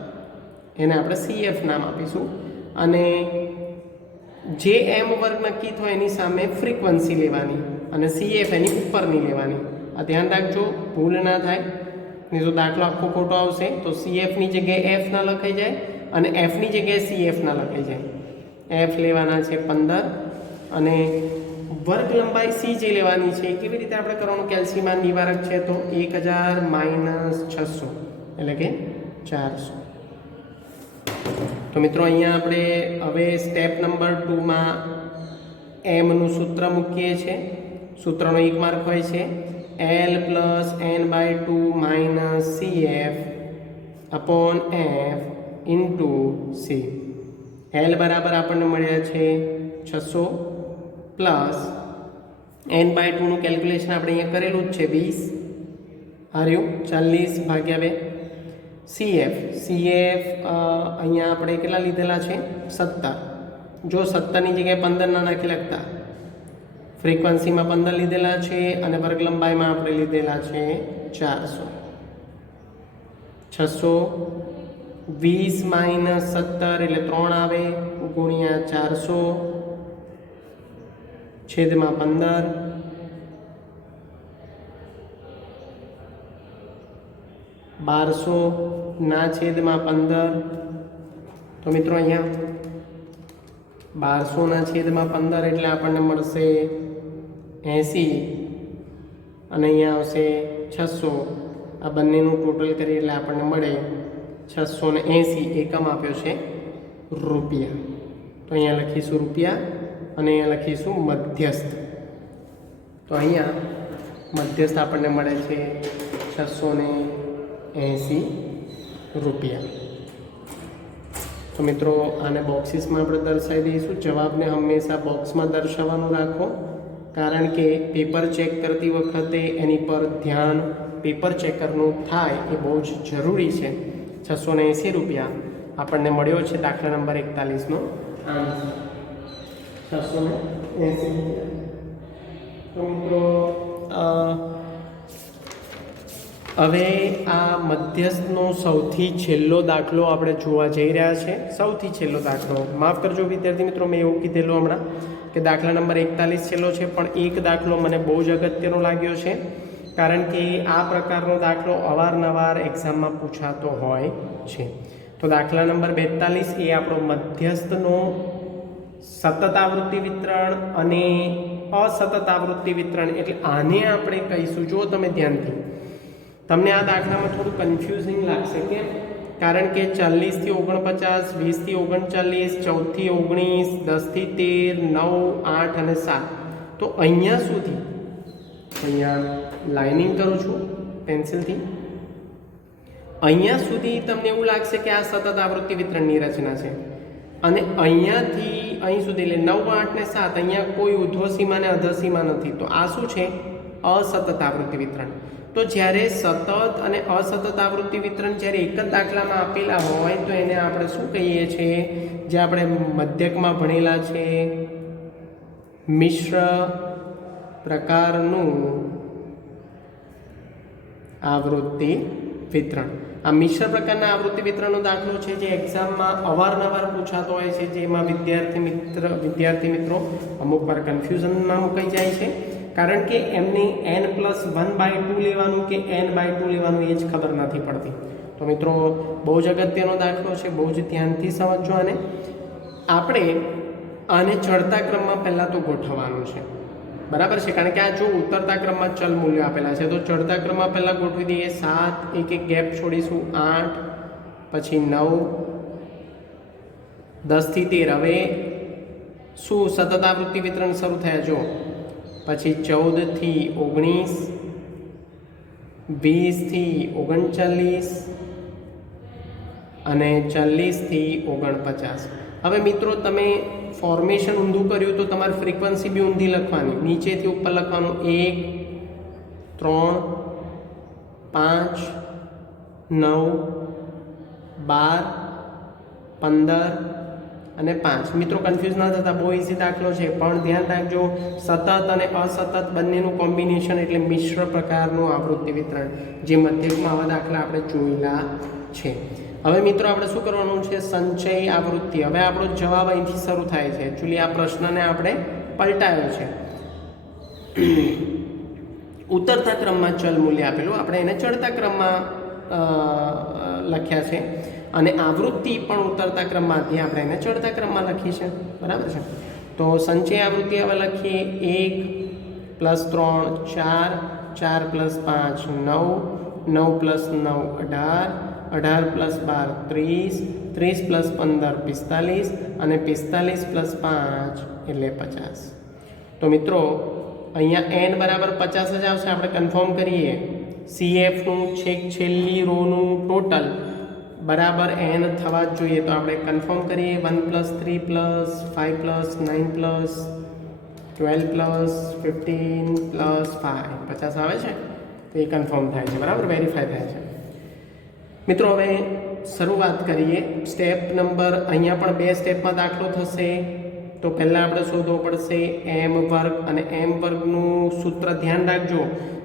એને આપણે CF નામ આપીશું. અને જે m વર્ગ નક્કી થાય એની સામે ફ્રીક્વન્સી લેવાની અને CF એની ઉપરની લેવાની. આ ધ્યાન રાખજો, ભૂલ ના થાય, નહીં તો દાખલો આખો ખોટો આવશે. તો CF ની જગ્યાએ F ના લખાઈ જાય અને F ની જગ્યાએ CF ના લખાઈ જાય. F લેવાના છે 15 અને વર્ગ લંબાઈ C જે લેવાની છે. કેવી રીતે આપણે કરવાનું? કેલ્સીમાં નિવારક છે તો 1000 - 600 એટલે કે 400. તો મિત્રો અહીંયા આપણે હવે સ્ટેપ નંબર 2માં m નું સૂત્ર મૂકીએ છીએ. સૂત્રનો 1 માર્ક હોય છે. L + n/2 - CF / F * C. L બરાબર આપણને મળ્યા છે 600 પ્લસ n/2 નું કેલ્ક્યુલેશન આપણે અહીંયા કરેલું જ છે 20 હાર્યું 40 ભાગ્યા 2. CF અહીંયા આપણે કેટલા લીધેલા છે? 17. જો 17 ની જગ્યાએ 15 ના નાખી લખતા. ફ્રીક્વન્સીમાં 15 લીધેલા છે અને વર્ગ લંબાઈમાં આપણે લીધેલા છે 400. 620 - 17 એટલે 3 આવે, ગુણ્યા 400 છેદમાં 15 1200 ના છેદમાં 15. તો મિત્રો અહીંયા 1200 ના છેદમાં 15 એટલે આપણને મળશે 80 અને અહીંયા આવશે 600. આ બંનેનું ટોટલ કરીએ એટલે આપણને મળે 680. એકમ આપ્યો છે રૂપિયા. તો અહીંયા લખીશું રૂપિયા અને અહીંયા લખીશું મધ્યસ્થ. તો અહીંયા મધ્યસ્થ આપણને મળે છે 680 રૂપિયા. તો મિત્રો આને બોક્સીસમાં આપણે દર્શાવી દઈશું. જવાબને હંમેશા બોક્સમાં દર્શાવવાનું રાખો, કારણ કે પેપર ચેક કરતી વખતે એની પર ધ્યાન પેપર ચેકરનું થાય એ બહુ જ જરૂરી છે. 680 રૂપિયા આપણને મળ્યો છે દાખલા નંબર 41 નો આન્સર 680. તો મિત્રો હવે આ મધ્યસ્થનો સૌથી છેલ્લો દાખલો આપણે જોવા જઈ રહ્યા છે. સૌથી છેલ્લો દાખલો, માફ કરજો વિદ્યાર્થી મિત્રો, મેં એવું કીધેલું હમણાં કે દાખલા નંબર 41 છેલ્લો છે, પણ એક દાખલો મને બહુ જ અગત્યનો લાગ્યો છે, કારણ કે આ પ્રકારનો દાખલો અવારનવાર એક્ઝામમાં પૂછાતો હોય છે. તો દાખલા નંબર 42 એ આપણો મધ્યસ્થનો સતત આવૃત્તિ વિતરણ અને અસતત આવૃત્તિ વિતરણ, એટલે આને આપણે કહીશું. જો તમે ધ્યાનથી, તમને આ દાખલામાં થોડું કન્ફ્યુઝિંગ લાગશે, કેમ? કારણ કે 40 થી 49, 20 થી 39, 14 થી 19, 10 થી 13, 9, 8 અને 7. તો અહીંયા સુધી, અહીંયા લાઇનિંગ કરું છું પેન્સિલથી, અહીંયા સુધી તમને એવું લાગશે કે આ સતત આવૃત્તિ વિતરણની રચના છે. અને અહીંયાથી અહીં સુધી એટલે 9, 8 ને 7 અહીંયા કોઈ ઉર્ધ્વસીમા ને અધઃસીમા નથી, તો આ શું છે? અસતત આવૃત્તિ વિતરણ. તો જ્યારે સતત અને અસતત આવૃત્તિ વિતરણ જ્યારે એક જ દાખલામાં આપેલા હોય તો એને આપણે શું કહીએ છીએ? જે આપણે મધ્યકમાં ભણેલા છે, મિશ્ર પ્રકારનું આવૃત્તિ વિતરણ. આ મિશ્ર પ્રકારના આવૃત્તિ વિતરણનો દાખલો છે જે એક્ઝામમાં અવારનવાર પૂછાતો હોય છે, જેમાં વિદ્યાર્થી મિત્રો અમુક વાર કન્ફ્યુઝનમાં મુકાઈ જાય છે, કારણ કે એમને n+1/2 લેવાનું કે n/2 લેવાનું એ જ ખબર નથી પડતી. તો મિત્રો બહુ જ અગત્યનો દાખલો છે, બહુ જ ધ્યાનથી સમજજો. અને આપણે આને ચડતા ક્રમમાં પહેલાં તો ગોઠવવાનું છે, બરાબર છે? કારણ કે આ જો ઉતરતા ક્રમમાં ચલ મૂલ્યો આપેલા છે, તો ચડતા ક્રમમાં પહેલાં ગોઠવી દઈએ. 7, એક ગેપ છોડીશું, 8, પછી 9, 10 થી 13. હવે શું સતત આવૃત્તિ વિતરણ શરૂ થયા જો, પછી 14 થી 19, 20 થી 39 અને 40 થી 49. હવે મિત્રો તમે ફોર્મેશન ઊંધું કર્યું તો તમારે ફ્રીક્વન્સી બી ઊંધી લખવાની, નીચેથી ઉપર લખવાનું. 1, 3, 5, 9, 12, 15 અને 5. મિત્રો કન્ફ્યુઝ ના થતા, બહુ ઇઝી દાખલો છે, પણ ધ્યાન રાખજો સતત અને અસતત બંનેનું કોમ્બિનેશન એટલે મિશ્ર પ્રકારનું આવૃત્તિ વિતરણ, જે મધ્યકમાં આવા દાખલા આપણે જોયેલા છે. હવે મિત્રો આપણે શું કરવાનું છે? સંચય આવૃત્તિ. હવે આપણો જવાબ અહીંથી શરૂ થાય છે. એકચ્યુઅલી આ પ્રશ્નને આપણે પલટાયો છે. ઉતરતા ક્રમમાં ચલ મૂલ્ય આપેલું, આપણે એને ચડતા ક્રમમાં લખ્યા છે, અને આવૃત્તિ પણ ઉતરતા ક્રમમાંથી આપણે એને ચડતા ક્રમમાં લખી છે, બરાબર છે? તો સંચય આવૃત્તિ હવે લખીએ. 1 + 3 4, 4 + 5 9, 9 + 9 18, 18 + 12 30, 30 + 15 45 અને 45 + 5 એટલે 50. તો મિત્રો અહીંયા n બરાબર 50 જ આવશે. આપણે કન્ફર્મ કરીએ. CFનું છેલ્લી રોનું ટોટલ બરાબર n થવા જ જોઈએ, તો આપણે કન્ફર્મ કરીએ. 1 + 3 + 5 + 9 + 12 + 15 + 5 50 આવે છે, તો એ કન્ફર્મ થાય છે, બરાબર? વેરીફાઈ થાય છે. મિત્રો હવે શરૂઆત કરીએ. સ્ટેપ નંબર, અહીંયા પણ 2 સ્ટેપમાં દાખલો થશે. તો પહેલાં આપણે શોધવો પડશે m² અને m² સૂત્ર ધ્યાન રાખજો.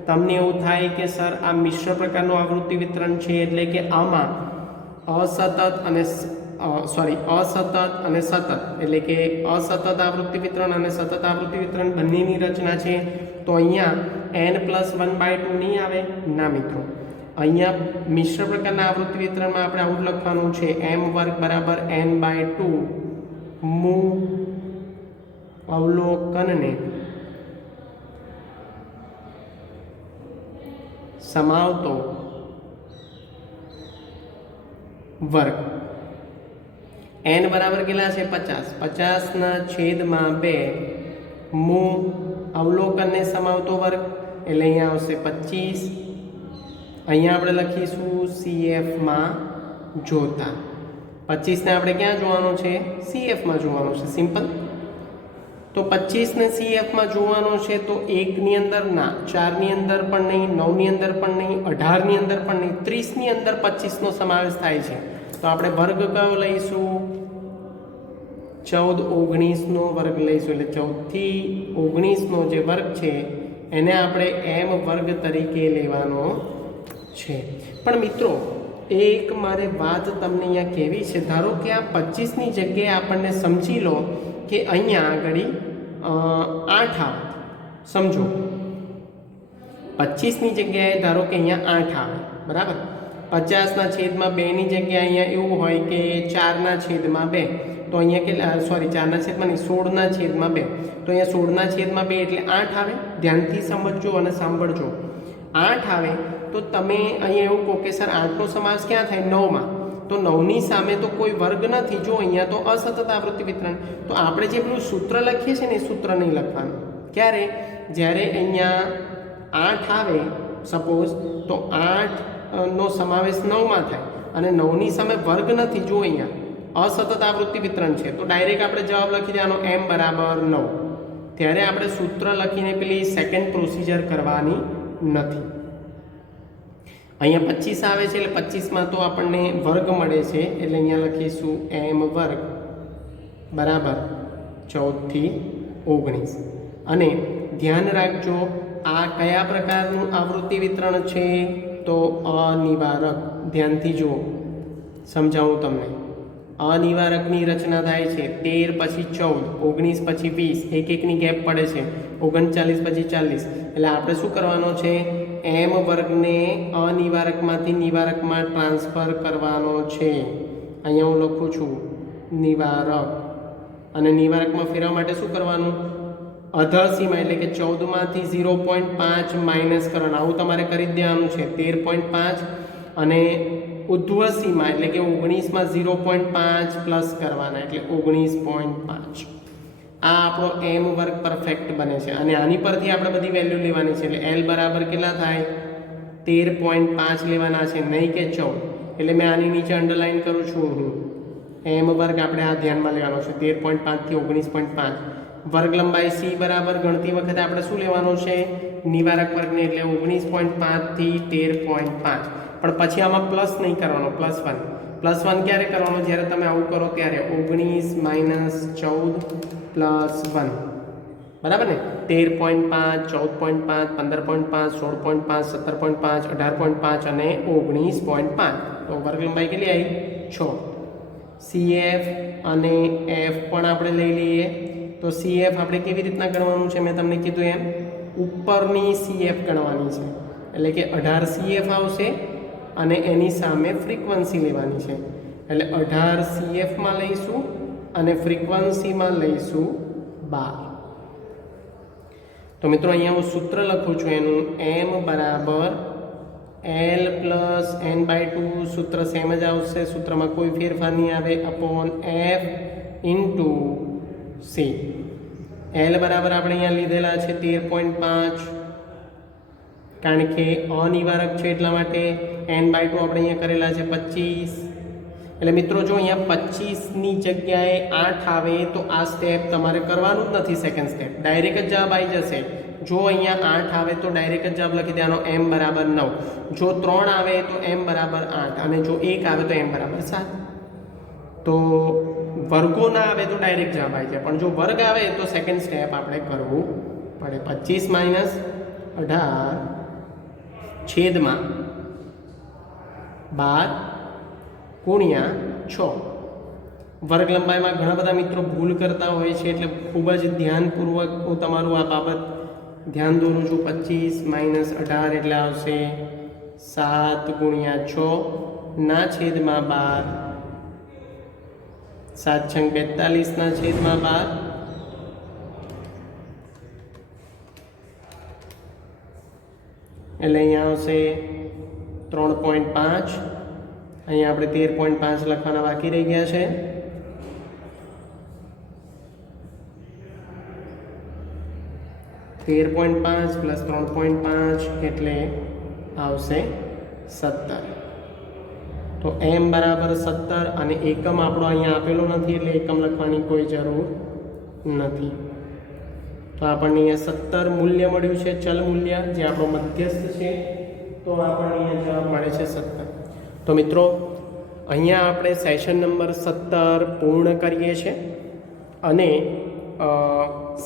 તમને એવું થાય કે સર આ મિશ્ર પ્રકારનું આવૃત્તિ વિતરણ છે, એટલે કે આમાં અસતત અને સતત, એટલે કે અસતત આવૃત્તિ વિતરણ અને સતત આવૃત્તિ વિતરણ બંનેની રચના છે. તો અહીંયા n+1/2 નહીં આવે, ના મિત્રો. અહીંયા મિશ્ર પ્રકારના આવૃત્તિ વિતરણમાં આપણે આવું લખવાનું છે, m² = n/2 મૂ અવલોકનને સમાવતો વર્ગ. n બરાબર કેટલા છે? 50. 50/2 મૂ અવલોકનને સમાવતો વર્ગ એટલે અહીંયા આવશે 25. અહીંયા આપણે લખીશું CFમાં જોતા. 25 ને આપણે ક્યાં જોવાનું છે? CFમાં જોવાનું છે, સિમ્પલ. તો 25 ને CFમાં જોવાનું છે, તો 1 ની અંદર ના, 4 ની અંદર પણ નહીં, 9 ની અંદર પણ નહીં, 18 ની અંદર પણ નહીં, 30 ની અંદર 25 નો સમાવેશ થાય છે. તો આપણે વર્ગ કયો લઈશું? 14, 19 નો વર્ગ લઈશું. એટલે 14 થી 19 નો જે વર્ગ છે એને આપણે m² તરીકે લેવાનો છે. પણ મિત્રો એક મારે વાત તમને અહીંયા કહેવી છે. ધારો કે આ 25 ની જગ્યાએ આપણને સમજી લો કે અહીંયા આગળ 8 આવે, સમજો 25 ની જગ્યાએ ધારો કે અહીંયા 8 આવે, બરાબર? 50/2 ની જગ્યાએ અહીંયા એવું હોય કે 4/2, તો અહીંયા કેટલા? સોરી, 4/2 નહીં, 16/2. તો અહીંયા 16/2 એટલે 8 આવે. ધ્યાનથી સમજજો અને સાંભળજો. 8 આવે તો તમે અહીંયા એવું કહો કે સર 8 નો સમાવેશ ક્યાં થાય? 9માં. તો 9 ની સામે તો કોઈ વર્ગ નથી. જો અહીંયા તો અસતત આવૃત્તિ વિતરણ. તો આપણે જે પેલું સૂત્ર લખીએ છીએ ને એ સૂત્ર નહીં લખવાનું. ક્યારે? જ્યારે અહીંયા 8 આવે સપોઝ, તો 8 નો સમાવેશ 9માં થાય અને 9 ની સામે વર્ગ નથી. જો અહીંયા અસતત આવૃત્તિ વિતરણ છે તો ડાયરેક્ટ આપણે જવાબ લખી દેવાનો m બરાબર 9. ત્યારે આપણે સૂત્ર લખીને પેલી સેકન્ડ પ્રોસિજર કરવાની નથી. અહીંયા 25 આવે છે એટલે 25માં તો આપણને વર્ગ મળે છે એટલે અહીંયા લખીશું m વર્ગ બરાબર 14 થી 19. અને ધ્યાન રાખજો આ કયા પ્રકારનું આવૃત્તિ વિતરણ છે તો અનિવારક. ધ્યાનથી જુઓ, સમજાવું તમને. અનિવારકની રચના થાય છે 13 પછી 14, 19 પછી 20, એક એકની ગેપ પડે છે, 39 પછી 40. એટલે આપણે શું કરવાનો છે, m વર્ગને અનિવારકમાંથી નિવારકમાં ટ્રાન્સફર કરવાનો છે. અહીંયા હું લખું છું નિવારક, અને નિવારકમાં ફેરવવા માટે શું કરવાનું, અધર સીમા એટલે કે 14માંથી 0.5 માઇનસ કરવાનું. આવું તમારે કરી જ દેવાનું છે. 13.5 અને ઉધ્વ સીમા એટલે કે 19માં 0.5 પ્લસ કરવાના એટલે 19.5. આ આપણો m વર્ગ પરફેક્ટ બને છે. અને આની પરથી આપણે બધી વેલ્યુ લેવાની છે. એટલે l બરાબર કેટલા થાય, 13.5 લેવાના છે, નહીં કે 14. એટલે મેં આની નીચે અંડરલાઇન કરું છું હું. m વર્ગ આપણે આ ધ્યાનમાં લેવાનો છે 13.5 થી 19.5. વર્ગ લંબાઈ c બરાબર ગણતી વખતે આપણે શું લેવાનું છે, નિવારક વર્ગને, એટલે 19.5 થી 13.5. પણ પછી આમાં પ્લસ નહીં કરવાનો, +1. +1 ક્યારે કરવાનો, જ્યારે તમે આવું કરો ત્યારે. 19 માઇનસ 14 +1 બરાબર ને. 13.5, 14.5, 15.5, 16.5, 17.5, 18.5 અને 19.5. તો વર્ગ લંબાઈ કેટલી આવી, 6. CF અને F પણ આપણે લઈ લઈએ. તો CF આપણે કેવી રીતના ગણવાનું છે, મેં તમને કીધું એમ ઉપરની CF ગણવાની છે. એટલે કે 18 CF આવશે અને એની સામે ફ્રીક્વન્સી લેવાની છે. એટલે 18 CFમાં લઈશું અને ફ્રીક્વન્સીમાં લઈશું 12. તો મિત્રો અહીંયા હું સૂત્ર લખું છું એનું, m બરાબર l પ્લસ n/2. સૂત્ર સેમ જ આવશે, સૂત્રમાં કોઈ ફેરફાર નહીં આવે, upon f into c. l બરાબર આપણે અહીંયા લીધેલા છે 13.5, કારણ કે અનિવારક છે એટલા માટે. n/2 આપણે અહીંયા કરેલા છે 25. એટલે મિત્રો જો અહીંયા 25ની જગ્યાએ 8 આવે તો આ સ્ટેપ તમારે કરવાનું જ નથી. સેકન્ડ સ્ટેપ ડાયરેક્ટ જ જવાબ આવી જશે. જો અહીંયા 8 આવે તો ડાયરેક્ટ જ જવાબ લખી દેવાનો, m બરાબર 9. જો 3 આવે તો m બરાબર 8, અને જો 1 આવે તો m બરાબર 7. તો વર્ગો ના આવે તો ડાયરેક્ટ જવાબ આવી જાય, પણ જો વર્ગ આવે તો સેકન્ડ સ્ટેપ આપણે કરવું પડે. 25 માઇનસ 18 છેદમાં 12 ગુણ્યા 6. વર્ગ લંબાઈમાં ઘણા બધા મિત્રો ભૂલ કરતા હોય છે, એટલે ખૂબ જ ધ્યાનપૂર્વક હું તમારું આ બાબત ધ્યાન દોરું છું. 25 માઇનસ 18 એટલે આવશે 7 ગુણ્યા 6 ના છેદમાં 12. 7 છંગ 42 ના છેદમાં 12. એટલે અહીંયા આવશે 3.5. અહીંયા આપણે 13.5 લખવાના બાકી રહી ગયા છે. $13.5 પ્લસ 3.5 એટલે આવશે 17. તો m બરાબર 17 અને એકમ આપણો અહીંયા આપેલો નથી એટલે એકમ લખવાની કોઈ જરૂર નથી. તો આપણને અહીંયા 17 મૂલ્ય મળ્યું છે, ચલ મૂલ્ય જે આપણો મધ્યસ્થ છે. તો આપણને અહીંયા જવાબ મળે છે 17. તો મિત્રો અહીંયા આપણે સેશન નંબર 17 પૂર્ણ કરીએ છીએ. અને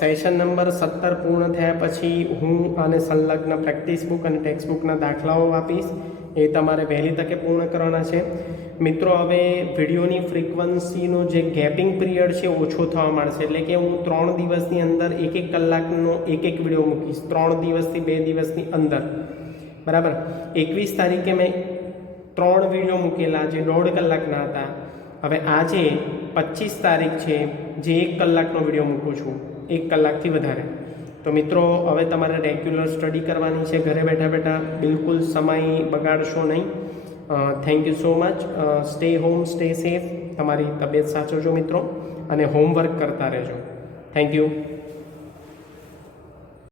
સેશન નંબર 17 પૂર્ણ થયા પછી હું આને સંલગ્ન પ્રેક્ટિસ બુક અને ટેક્સ્ટ બુકના દાખલાઓ આપીશ. એ તમારે વહેલી તકે પૂર્ણ કરવાના છે. મિત્રો હવે વિડીયોની ફ્રીક્વન્સીનો જે ગેપિંગ પિરિયડ છે ઓછો થવા માંડશે. એટલે કે હું 3 દિવસની અંદર 1 કલાકનો એક વિડીયો મૂકીશ. 3 દિવસથી 2 દિવસની અંદર, બરાબર. 21 તારીખે મેં 3 વિડીયો મૂકેલા જે 1.5 કલાકના હતા. હવે આજે 25 તારીખ છે જે 1 કલાકનો વિડીયો મૂકું છું, 1 કલાકથી વધારે. તો મિત્રો હવે તમારે રેગ્યુલર સ્ટડી કરવાની છે ઘરે બેઠા બેઠા. બિલકુલ સમય બગાડશો નહીં. Thank you so much. Stay home, stay safe. તમારી તબિયત સાચવજો મિત્રો, અને હોમવર્ક કરતા રહેજો. Thank you.